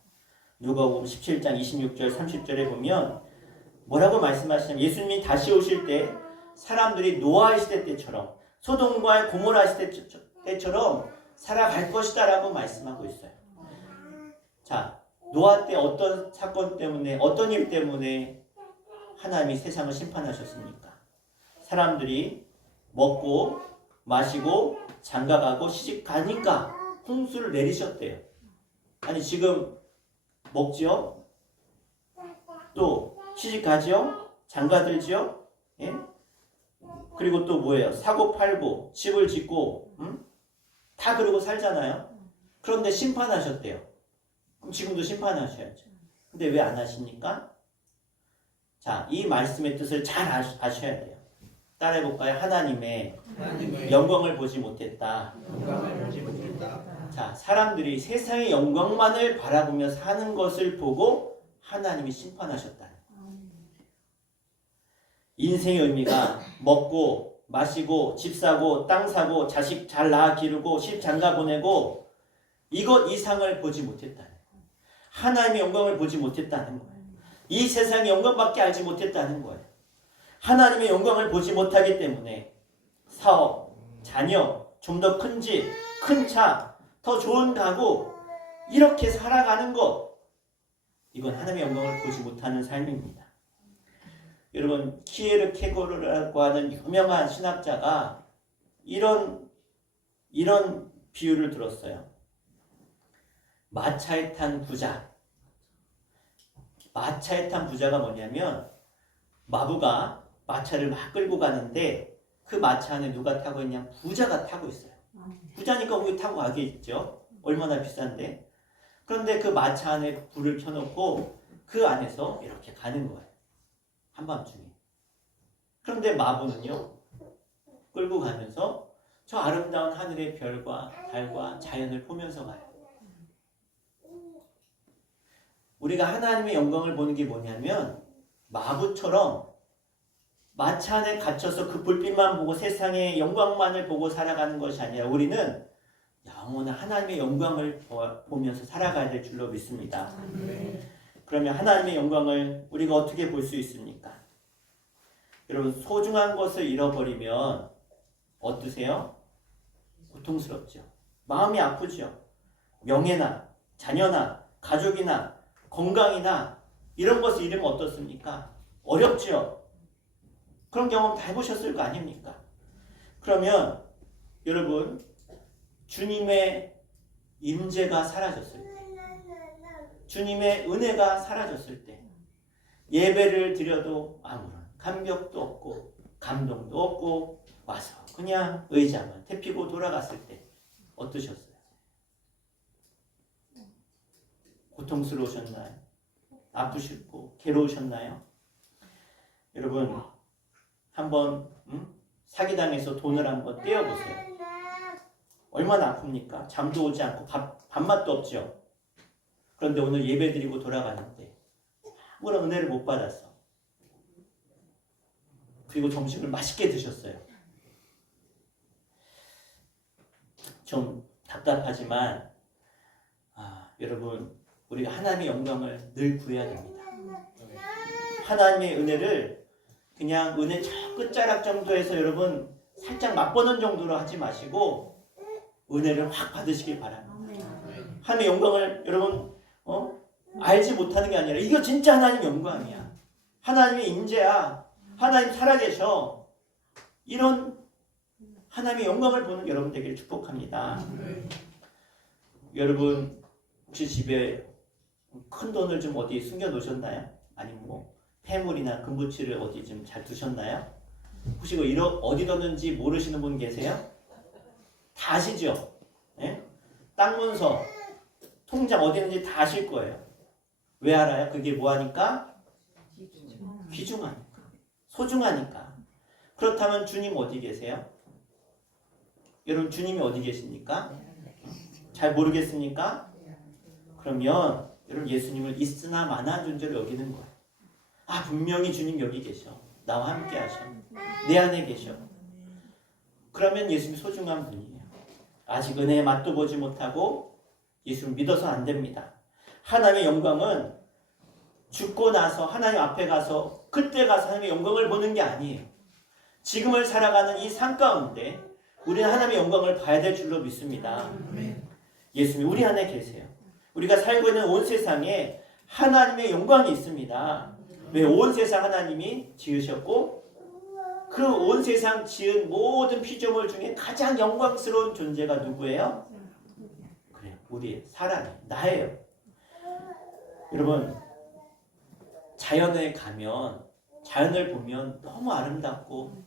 누가복음 17장 26절 30절에 보면 뭐라고 말씀하시냐면 예수님이 다시 오실 때 사람들이 노아의 시대 때처럼 소돔과 고모라 시대 때처럼 살아갈 것이다 라고 말씀하고 있어요. 자, 노아 때 어떤 사건 때문에 어떤 일 때문에 하나님이 세상을 심판하셨습니까? 사람들이 먹고 마시고 장가가고 시집가니까 홍수를 내리셨대요. 아니 지금 먹지요? 또 시집가지요? 장가들지요? 예? 그리고 또 뭐예요? 사고 팔고 집을 짓고 다 그러고 살잖아요. 그런데 심판하셨대요. 그럼 지금도 심판하셔야죠. 근데 왜 안 하십니까? 자, 이 말씀의 뜻을 잘 아셔야 돼요. 따라해볼까요? 하나님의 영광을 보지 못했다. 자, 사람들이 세상의 영광만을 바라보며 사는 것을 보고 하나님이 심판하셨다. 인생의 의미가 먹고 마시고 집 사고 땅 사고 자식 잘 낳아 기르고 집 장가 보내고 이것 이상을 보지 못했다는 거예요. 하나님의 영광을 보지 못했다는 거예요. 이 세상의 영광밖에 알지 못했다는 거예요. 하나님의 영광을 보지 못하기 때문에 사업, 자녀, 좀 더 큰 집, 큰 차, 더 좋은 가구 이렇게 살아가는 것, 이건 하나님의 영광을 보지 못하는 삶입니다. 여러분, 키에르케고르라고 하는 유명한 신학자가 이런 비유를 들었어요. 마차에 탄 부자. 마차에 탄 부자가 뭐냐면 마부가 마차를 막 끌고 가는데 그 마차 안에 누가 타고 있냐? 부자가 타고 있어요. 부자니까 우리 타고 가겠죠. 얼마나 비싼데. 그런데 그 마차 안에 불을 켜놓고 그 안에서 이렇게 가는 거예요. 한밤중에. 그런데 마부는요, 끌고 가면서 저 아름다운 하늘의 별과 달과 자연을 보면서 가요. 우리가 하나님의 영광을 보는 게 뭐냐면 마부처럼 마차 안에 갇혀서 그 불빛만 보고 세상의 영광만을 보고 살아가는 것이 아니라 우리는 영원한 하나님의 영광을 보면서 살아가야 될 줄로 믿습니다. 그러면 하나님의 영광을 우리가 어떻게 볼 수 있습니까? 여러분, 소중한 것을 잃어버리면 어떠세요? 고통스럽죠. 마음이 아프죠. 명예나 자녀나 가족이나 건강이나 이런 것을 잃으면 어떻습니까? 어렵죠. 그런 경험 다 해보셨을 거 아닙니까? 그러면 여러분, 주님의 임재가 사라졌을 때, 주님의 은혜가 사라졌을 때, 예배를 드려도 아무런 감격도 없고 감동도 없고 와서 그냥 의자만 태피고 돌아갔을 때 어떠셨어요? 고통스러우셨나요? 아프시고 괴로우셨나요? 여러분, 한번 사기당해서 돈을 한번 떼어보세요. 얼마나 아픕니까? 잠도 오지 않고 밥맛도 없죠. 그런데 오늘 예배드리고 돌아가는데 아무런 은혜를 못 받았어. 그리고 점심을 맛있게 드셨어요. 좀 답답하지만 여러분 우리가 하나님의 영광을 늘 구해야 됩니다. 하나님의 은혜를 그냥 은혜 저 끝자락 정도에서 여러분 살짝 맛보는 정도로 하지 마시고 은혜를 확 받으시길 바랍니다. 하나님의 영광을 여러분 알지 못하는 게 아니라 이거 진짜 하나님 영광이야. 하나님의 임재야. 하나님 살아계셔. 이런 하나님의 영광을 보는 여러분 되기를 축복합니다. 여러분 혹시 집에 큰 돈을 좀 어디 숨겨 놓으셨나요? 아니면 뭐 폐물이나 금부치를 어디 좀 잘 두셨나요? 혹시 어디 뒀는지 모르시는 분 계세요? 다 아시죠? 네? 땅 문서, 통장 어디 있는지 다 아실 거예요. 왜 알아요? 그게 뭐하니까? 귀중하니까. 소중하니까. 그렇다면 주님 어디 계세요? 여러분 주님이 어디 계십니까? 잘 모르겠습니까? 그러면 여러분 예수님을 있으나 마나한 존재로 여기는 거예요. 분명히 주님 여기 계셔. 나와 함께 하셔. 내 안에 계셔. 그러면 예수님이 소중한 분이에요. 아직 은혜의 맛도 보지 못하고 예수를 믿어서 안 됩니다. 하나님의 영광은 죽고 나서 하나님 앞에 가서 그때 가서 하나님의 영광을 보는 게 아니에요. 지금을 살아가는 이 삶 가운데 우리는 하나님의 영광을 봐야 될 줄로 믿습니다. 예수님이 우리 안에 계세요. 우리가 살고 있는 온 세상에 하나님의 영광이 있습니다. 왜? 온 세상 하나님이 지으셨고 그 온 세상 지은 모든 피조물 중에 가장 영광스러운 존재가 누구예요? 그래요. 우리 사람이 나예요. 여러분 자연에 가면 자연을 보면 너무 아름답고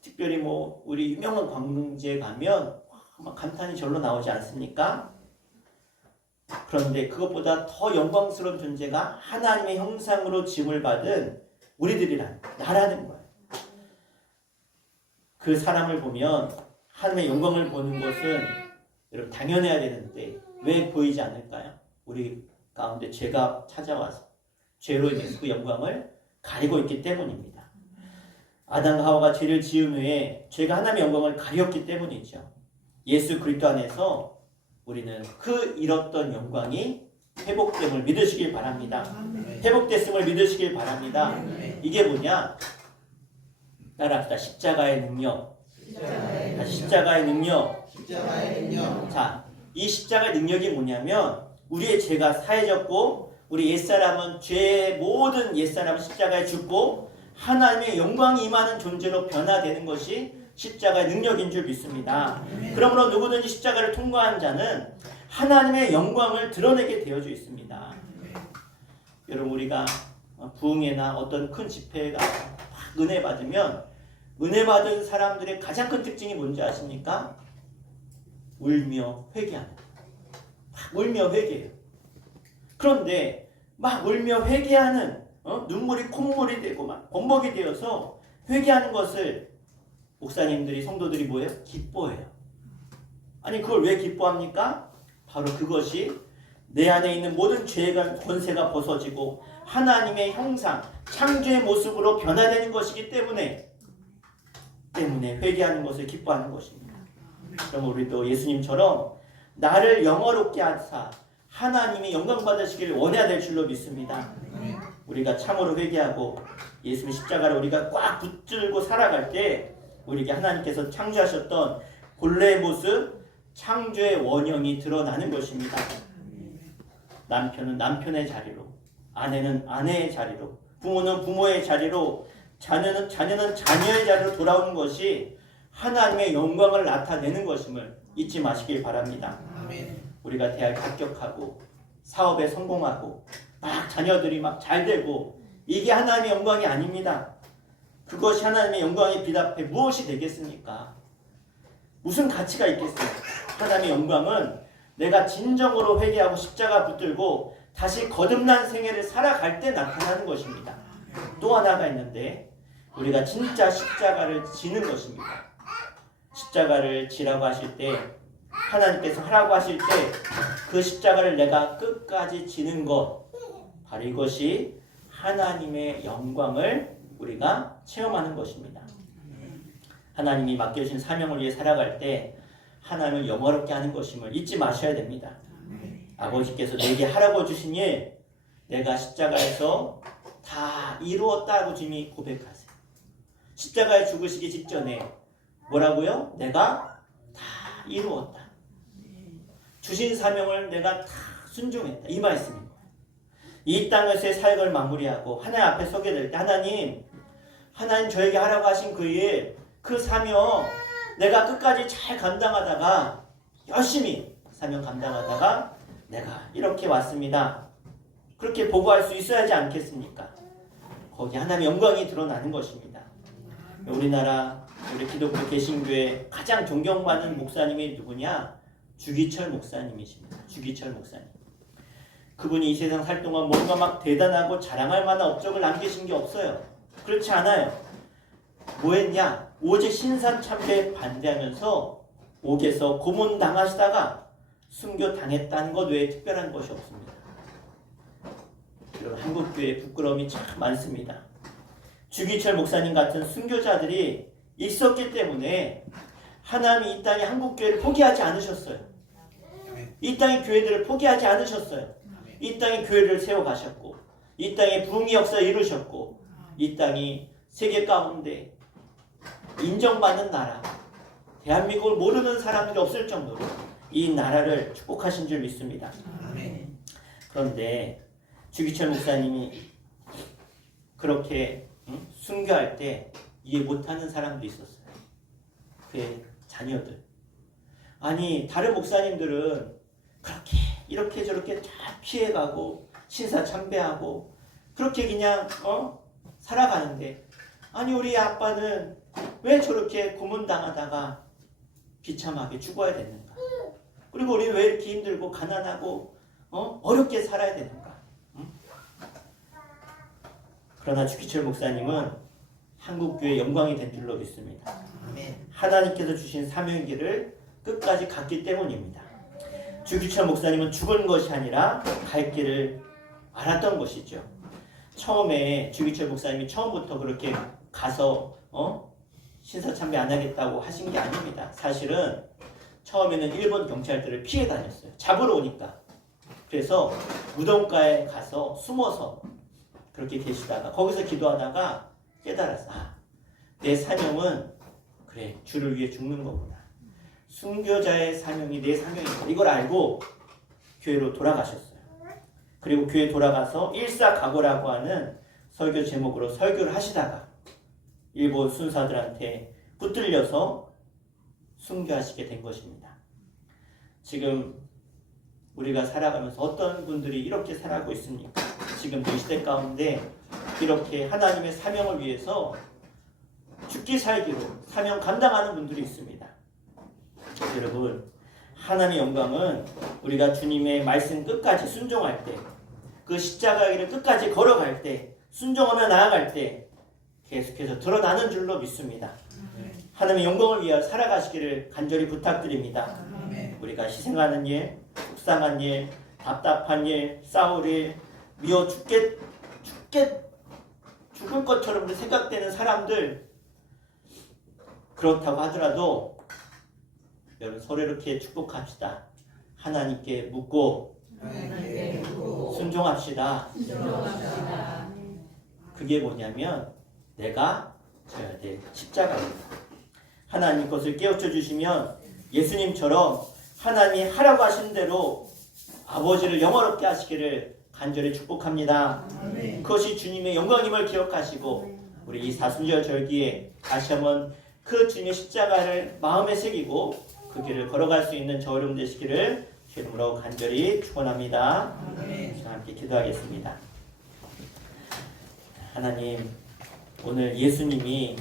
특별히 우리 유명한 관광지에 가면 막 감탄이 절로 나오지 않습니까? 그런데 그것보다 더 영광스러운 존재가 하나님의 형상으로 지음을 받은 우리들이란 나라는 거예요. 그 사람을 보면 하나님의 영광을 보는 것은 여러분 당연해야 되는데 왜 보이지 않을까요? 우리 가운데 죄가 찾아와서 죄로 인해서 그 영광을 가리고 있기 때문입니다. 아담과 하와가 죄를 지은 후에 죄가 하나님의 영광을 가렸기 때문이죠. 예수 그리스도 안에서 우리는 그 잃었던 영광이 회복됨을 믿으시길 바랍니다. 회복됐음을 믿으시길 바랍니다. 이게 뭐냐? 따라합시다. 십자가의 능력. 십자가의 능력. 자, 이 십자가의 능력이 뭐냐면 우리의 죄가 사해졌고 우리 옛사람은 죄의 모든 옛사람은 십자가에 죽고 하나님의 영광이 임하는 존재로 변화되는 것이 십자가의 능력인 줄 믿습니다. 그러므로 누구든지 십자가를 통과한 자는 하나님의 영광을 드러내게 되어져 있습니다. 여러분 우리가 부흥회나 어떤 큰 집회에 가서 막 은혜 받으면 은혜 받은 사람들의 가장 큰 특징이 뭔지 아십니까? 울며 회개하는 거예요. 막 울며 회개해요. 그런데 막 울며 회개하는 눈물이 콧물이 되고 막 범벅이 되어서 회개하는 것을 목사님들이 성도들이 뭐예요? 기뻐해요. 아니 그걸 왜 기뻐합니까? 바로 그것이 내 안에 있는 모든 죄의 권세가 벗어지고 하나님의 형상, 창조의 모습으로 변화되는 것이기 때문에 회개하는 것을 기뻐하는 것입니다. 그럼 우리도 예수님처럼 나를 영화롭게 하사 하나님이 영광 받으시기를 원해야 될 줄로 믿습니다. 우리가 참으로 회개하고 예수님 십자가를 우리가 꽉 붙들고 살아갈 때 우리에게 하나님께서 창조하셨던 본래의 모습, 창조의 원형이 드러나는 것입니다. 남편은 남편의 자리로, 아내는 아내의 자리로, 부모는 부모의 자리로, 자녀는 자녀의 자리로 돌아오는 것이 하나님의 영광을 나타내는 것임을 잊지 마시길 바랍니다. 우리가 대학 합격하고 사업에 성공하고 막 자녀들이 막 잘되고 이게 하나님의 영광이 아닙니다. 그것이 하나님의 영광의 빛 앞에 무엇이 되겠습니까? 무슨 가치가 있겠어요? 하나님의 영광은 내가 진정으로 회개하고 십자가 붙들고 다시 거듭난 생애를 살아갈 때 나타나는 것입니다. 또 하나가 있는데 우리가 진짜 십자가를 지는 것입니다. 십자가를 지라고 하실 때 하나님께서 하라고 하실 때 그 십자가를 내가 끝까지 지는 것 바로 이것이 하나님의 영광을 우리가 체험하는 것입니다. 하나님이 맡겨주신 사명을 위해 살아갈 때 하나님을 영화롭게 하는 것임을 잊지 마셔야 됩니다. 아버지께서 내게 하라고 주신 일 내가 십자가에서 다 이루었다고 주님이 고백하세요. 십자가에 죽으시기 직전에 뭐라고요? 내가 다 이루었다. 주신 사명을 내가 다 순종했다. 이 말씀입니다. 이 땅에서의 사역을 마무리하고 하나님 앞에 서게 될 때 하나님 저에게 하라고 하신 그 일, 그 사명 내가 끝까지 잘 감당하다가 열심히 사명 감당하다가 내가 이렇게 왔습니다. 그렇게 보고할 수 있어야 하지 않겠습니까? 거기 하나님의 영광이 드러나는 것입니다. 우리나라 우리 기독교 개신교회 가장 존경받는 목사님이 누구냐? 주기철 목사님이십니다. 주기철 목사님. 그분이 이 세상 살 동안 뭔가 막 대단하고 자랑할 만한 업적을 남기신 게 없어요. 그렇지 않아요. 뭐 했냐? 오직 신사참배에 반대하면서 옥에서 고문당하시다가 순교당했다는 것 외에 특별한 것이 없습니다. 여러분, 한국교회에 부끄러움이 참 많습니다. 주기철 목사님 같은 순교자들이 있었기 때문에 하나님이 이 땅에 한국교회를 포기하지 않으셨어요. 이 땅의 교회들을 포기하지 않으셨어요. 이 땅에 교회를 세워가셨고 이 땅에 부흥의 역사를 이루셨고 이 땅이 세계 가운데 인정받는 나라, 대한민국을 모르는 사람들이 없을 정도로 이 나라를 축복하신 줄 믿습니다. 그런데 주기철 목사님이 그렇게 순교할 때 이해 못하는 사람도 있었어요. 그의 자녀들. 아니 다른 목사님들은 그렇게 이렇게 저렇게 다 피해가고 신사참배하고 그렇게 그냥 살아가는데 아니 우리 아빠는 왜 저렇게 고문당하다가 비참하게 죽어야 되는가? 그리고 우리는 왜 이렇게 힘들고 가난하고 어렵게 살아야 되는가? 그러나 주기철 목사님은 한국교회의 영광이 된 줄로 믿습니다. 하나님께서 주신 사명의 길을 끝까지 갔기 때문입니다. 주기철 목사님은 죽은 것이 아니라 갈 길을 알았던 것이죠. 처음에 주기철 목사님이 처음부터 그렇게 가서 신사참배 안 하겠다고 하신 게 아닙니다. 사실은 처음에는 일본 경찰들을 피해 다녔어요. 잡으러 오니까. 그래서 무덤가에 가서 숨어서 그렇게 계시다가 거기서 기도하다가 깨달았어. 내 사명은 그래 주를 위해 죽는 거구나. 순교자의 사명이 내 사명이다. 이걸 알고 교회로 돌아가셨어요. 그리고 교회 돌아가서 일사각오라고 하는 설교 제목으로 설교를 하시다가 일본 순사들한테 붙들려서 순교하시게 된 것입니다. 지금 우리가 살아가면서 어떤 분들이 이렇게 살아가고 있습니까? 지금 이 시대 가운데 이렇게 하나님의 사명을 위해서 죽기 살기로 사명 감당하는 분들이 있습니다. 여러분, 하나님의 영광은 우리가 주님의 말씀 끝까지 순종할 때, 그 십자가의 길을 끝까지 걸어갈 때, 순종하며 나아갈 때 계속해서 드러나는 줄로 믿습니다. 하나님의 영광을 위하여 살아가시기를 간절히 부탁드립니다. 우리가 희생하는 일, 속상한 일, 답답한 일, 싸울 일, 미워 죽을 것처럼 생각되는 사람들, 그렇다고 하더라도 여러분 서로 이렇게 축복합시다. 하나님께 묻고 순종합시다. 그게 뭐냐면 내가 져야 될 십자가입니다. 하나님 것을 깨우쳐 주시면 예수님처럼 하나님이 하라고 하신 대로 아버지를 영화롭게 하시기를 간절히 축복합니다. 그것이 주님의 영광임을 기억하시고 우리 이 사순절 절기에 다시 한번 그 주님의 십자가를 마음에 새기고 그 길을 걸어갈 수 있는 저 여러분 되시기를 주 이름으로 간절히 축원합니다. 함께 기도하겠습니다. 하나님, 오늘 예수님이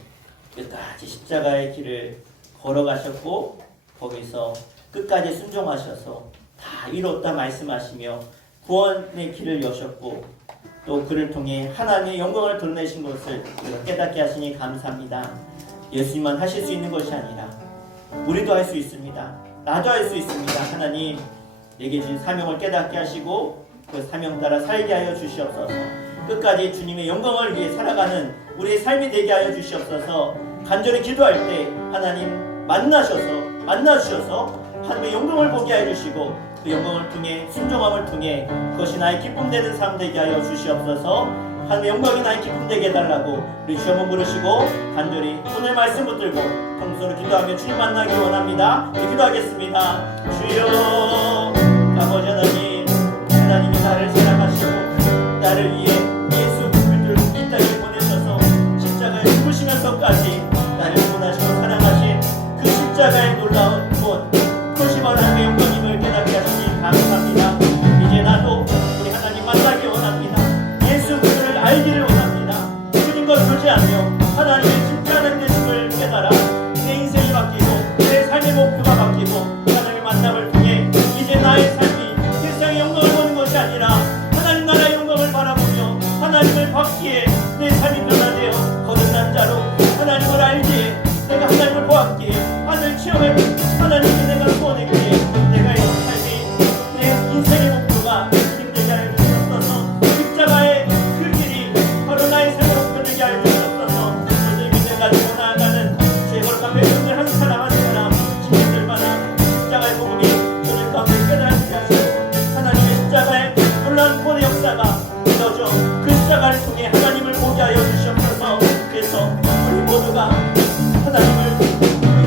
끝까지 십자가의 길을 걸어가셨고 거기서 끝까지 순종하셔서 다 이뤘다 말씀하시며 구원의 길을 여셨고 또 그를 통해 하나님의 영광을 드러내신 것을 우리가 깨닫게 하시니 감사합니다. 예수님만 하실 수 있는 것이 아니라 우리도 할 수 있습니다. 나도 할 수 있습니다. 하나님, 내게 주신 사명을 깨닫게 하시고 그 사명 따라 살게 하여 주시옵소서. 끝까지 주님의 영광을 위해 살아가는 우리의 삶이 되게 하여 주시옵소서. 간절히 기도할 때 하나님 만나주셔서 하나님의 영광을 보게 하여 주시고 그 영광을 통해 순종함을 통해 그것이 나의 기쁨 되는 삶 되게 하여 주시옵소서. 하나님의 영광이 나의 기쁨 되게 해달라고 우리 주 한번 부르시고 간절히 오늘 말씀 붙들고 통성으로 기도하며 주님 만나기 원합니다. 기도하겠습니다. 주여 아버지 하나님, 하나님이 나를 사랑하시고 나를 위해 예수 그리스도를 이 땅에 보내셔서 십자가에 죽으시면서까지 나를 구원하시고 사랑하신 그 십자가의 놀라운 구원, 그것이 바로 하나님의 영광임을 깨닫게 하시니 감사합니다. 이제 나도 우리 하나님 만나기 원합니다. 예수 그리스도를 알기를 원합니다. 주님과 교제하며 하나님의 진짜 하나님 되심을 깨달아 내 인생이 바뀌고 내 삶의 목표가 바뀌고 하나님의 만남을 통해 이제 나의 삶이 세상의 영광을 보는 것이 아니라 하나님 나라의 영광을 바라보며 하나님을 받기에 내 삶이 변화되어 거듭난 자로 하나님을 알기에 내가 하나님을 보았기에 하늘 체험해 하나님께 내가 구원했기에 내가 이런 삶이 내 인생의 목표가 주님 되게 하여 주셨어서 십자가의 그 길이 바로 나의 삶의 목표 되게 하여 주셨어서 저들 믿음 가지고 나아가는 죄 거룩한 백성들 한 사람 한 사람 주님들마다 십자가의 복음이 저들 가운데 깨달게 하시고 하나님의 십자가의 놀라운 구원의 역사가 믿어져 그 십자가를 통해 하나님을 보게 하여 주시옵소서. 그래서 우리 모두가 하나님을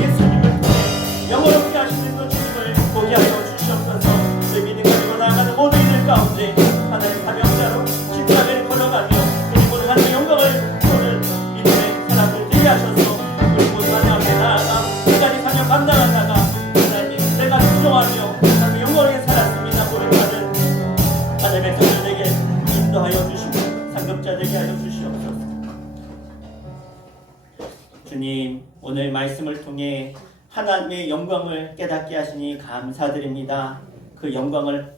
예수님을 통해 영원롭게 하시는 그 주님을 보게 하여 주시옵소서. 내 믿음 가지고 나아가는 모든 이들 가운데 하나님 사명자로 십자가를 걸어가며 우리 모두 하나님의 영광을 보는 믿음의 사람들 되게 하셔서 우리 모두 하나님 앞에 나아가 끝까지 사명 감당하다가 하나님 내가 순종하며 하나님의 영광에 살았습니다 고백하는 하나님의 백성들에게 인도하여 주시고 상급자 되게 하여 주시옵소서. 주님, 오늘 말씀을 통해 하나님의 영광을 깨닫게 하시니 감사드립니다. 그 영광을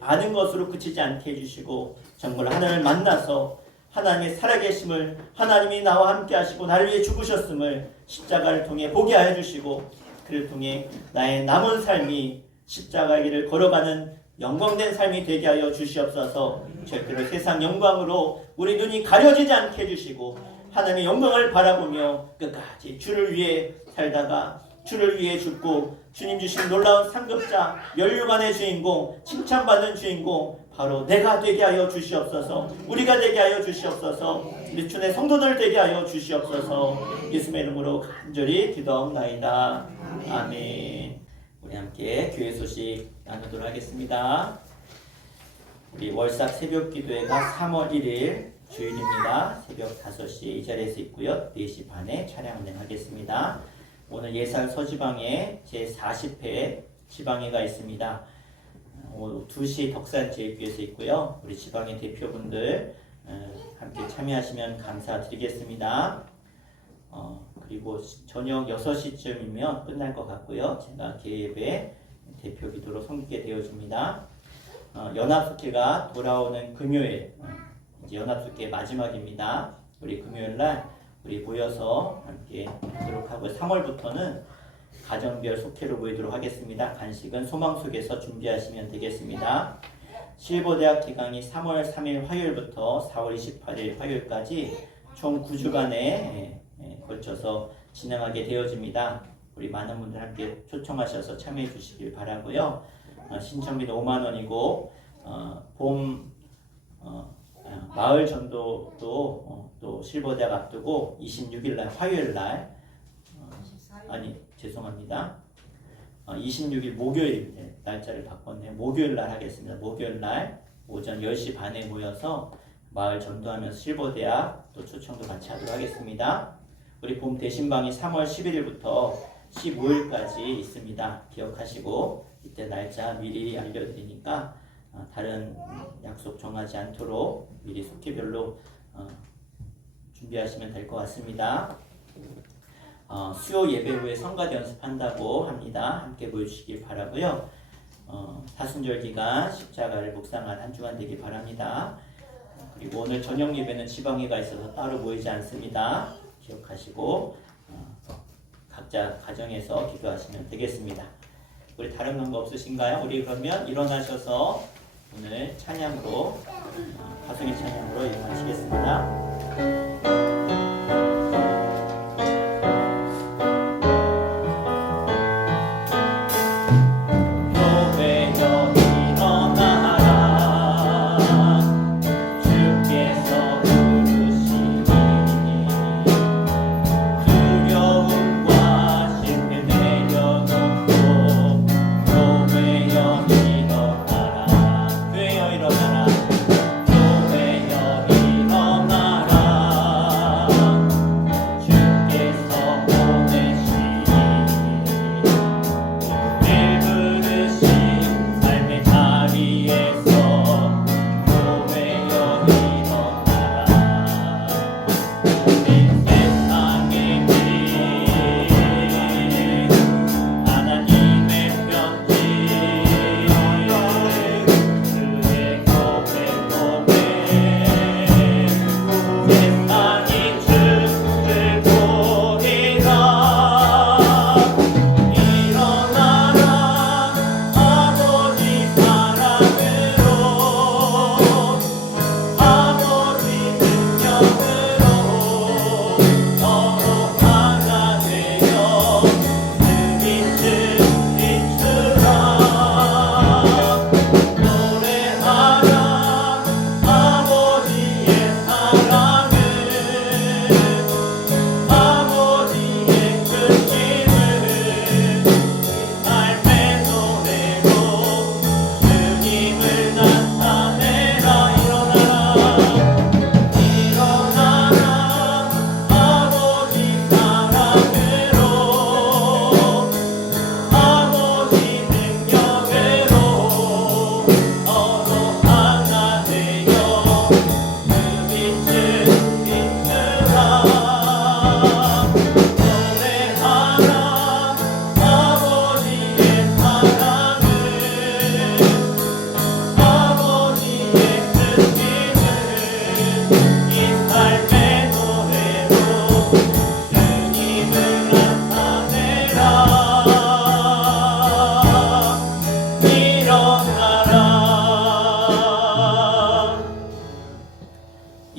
아는 것으로 그치지 않게 해주시고 정말 하나님을 만나서 하나님의 살아계심을 하나님이 나와 함께 하시고 나를 위해 죽으셨음을 십자가를 통해 보게 하여 주시고 그를 통해 나의 남은 삶이 십자가의 길을 걸어가는 영광된 삶이 되게 하여 주시옵소서. 절대로 세상 영광으로 우리 눈이 가려지지 않게 해주시고 하나님의 영광을 바라보며 끝까지 주를 위해 살다가 주를 위해 죽고 주님 주신 놀라운 상급자 연류관의 주인공 칭찬받는 주인공 바로 내가 되게 하여 주시옵소서. 우리가 되게 하여 주시옵소서. 우리 주의 성도들 되게 하여 주시옵소서. 예수님의 이름으로 간절히 기도하옵나이다. 아멘. 우리 함께 교회 소식 나누도록 하겠습니다. 우리 월삭 새벽 기도회가 3월 1일 주일입니다. 새벽 5시에 이 자리에서 있고요. 4시 반에 차량 운행하겠습니다. 오늘 예산 서지방에 제40회 지방회가 있습니다. 오후 2시 덕산제일교회에서 있고요. 우리 지방의 대표분들 함께 참여하시면 감사드리겠습니다. 그리고 저녁 6시쯤이면 끝날 것 같고요. 제가 개입의 대표 기도로 섬기게 되어집니다. 연합숙회가 돌아오는 금요일, 이제 연합숙회 마지막입니다. 우리 금요일날 우리 모여서 함께 하도록 하고 3월부터는 가정별 속회로 모이도록 하겠습니다. 간식은 소망숙에서 준비하시면 되겠습니다. 실버대학 기강이 3월 3일 화요일부터 4월 28일 화요일까지 총 9주간에 걸쳐서 진행하게 되어집니다. 우리 많은 분들 함께 초청하셔서 참여해 주시길 바라고요. 신청비는 5만 원이고 마을 전도도 또 실버대학 앞두고 26일날 화요일날 죄송합니다. 26일 목요일 날짜를 바꿨네요. 목요일날 하겠습니다. 목요일날 오전 10시 반에 모여서 마을 전도하면서 실버대학 또 초청도 같이 하도록 하겠습니다. 우리 봄 대신방이 3월 11일부터 15일까지 있습니다. 기억하시고 이때 날짜 미리 알려드리니까 다른 약속 정하지 않도록 미리 속회별로 준비하시면 될 것 같습니다. 수요 예배 후에 성가대 연습한다고 합니다. 함께 모여주시길 바라고요. 사순절 기간 십자가를 묵상한 한 주간 되길 바랍니다. 그리고 오늘 저녁 예배는 지방회가 있어서 따로 모이지 않습니다. 기억하시고 각자 가정에서 기도하시면 되겠습니다. 우리 다른 거 없으신가요? 우리 그러면 일어나셔서 오늘 찬양으로 가성의 찬양으로 임하시겠습니다.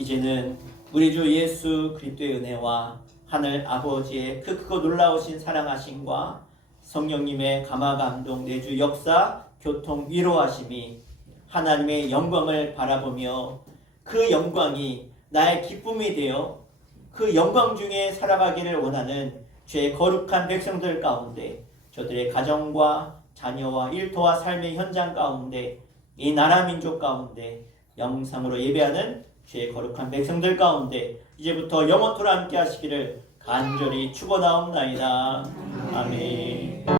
이제는 우리 주 예수 그리스도의 은혜와 하늘 아버지의 그 크고 놀라우신 사랑하심과 성령님의 감화 감동 내주 역사 교통 위로하심이 하나님의 영광을 바라보며 그 영광이 나의 기쁨이 되어 그 영광 중에 살아가기를 원하는 죄 거룩한 백성들 가운데 저들의 가정과 자녀와 일터와 삶의 현장 가운데 이 나라 민족 가운데 영상으로 예배하는 죄 거룩한 백성들 가운데 이제부터 영원토록 함께 하시기를 간절히 축원하옵나이다. 아멘.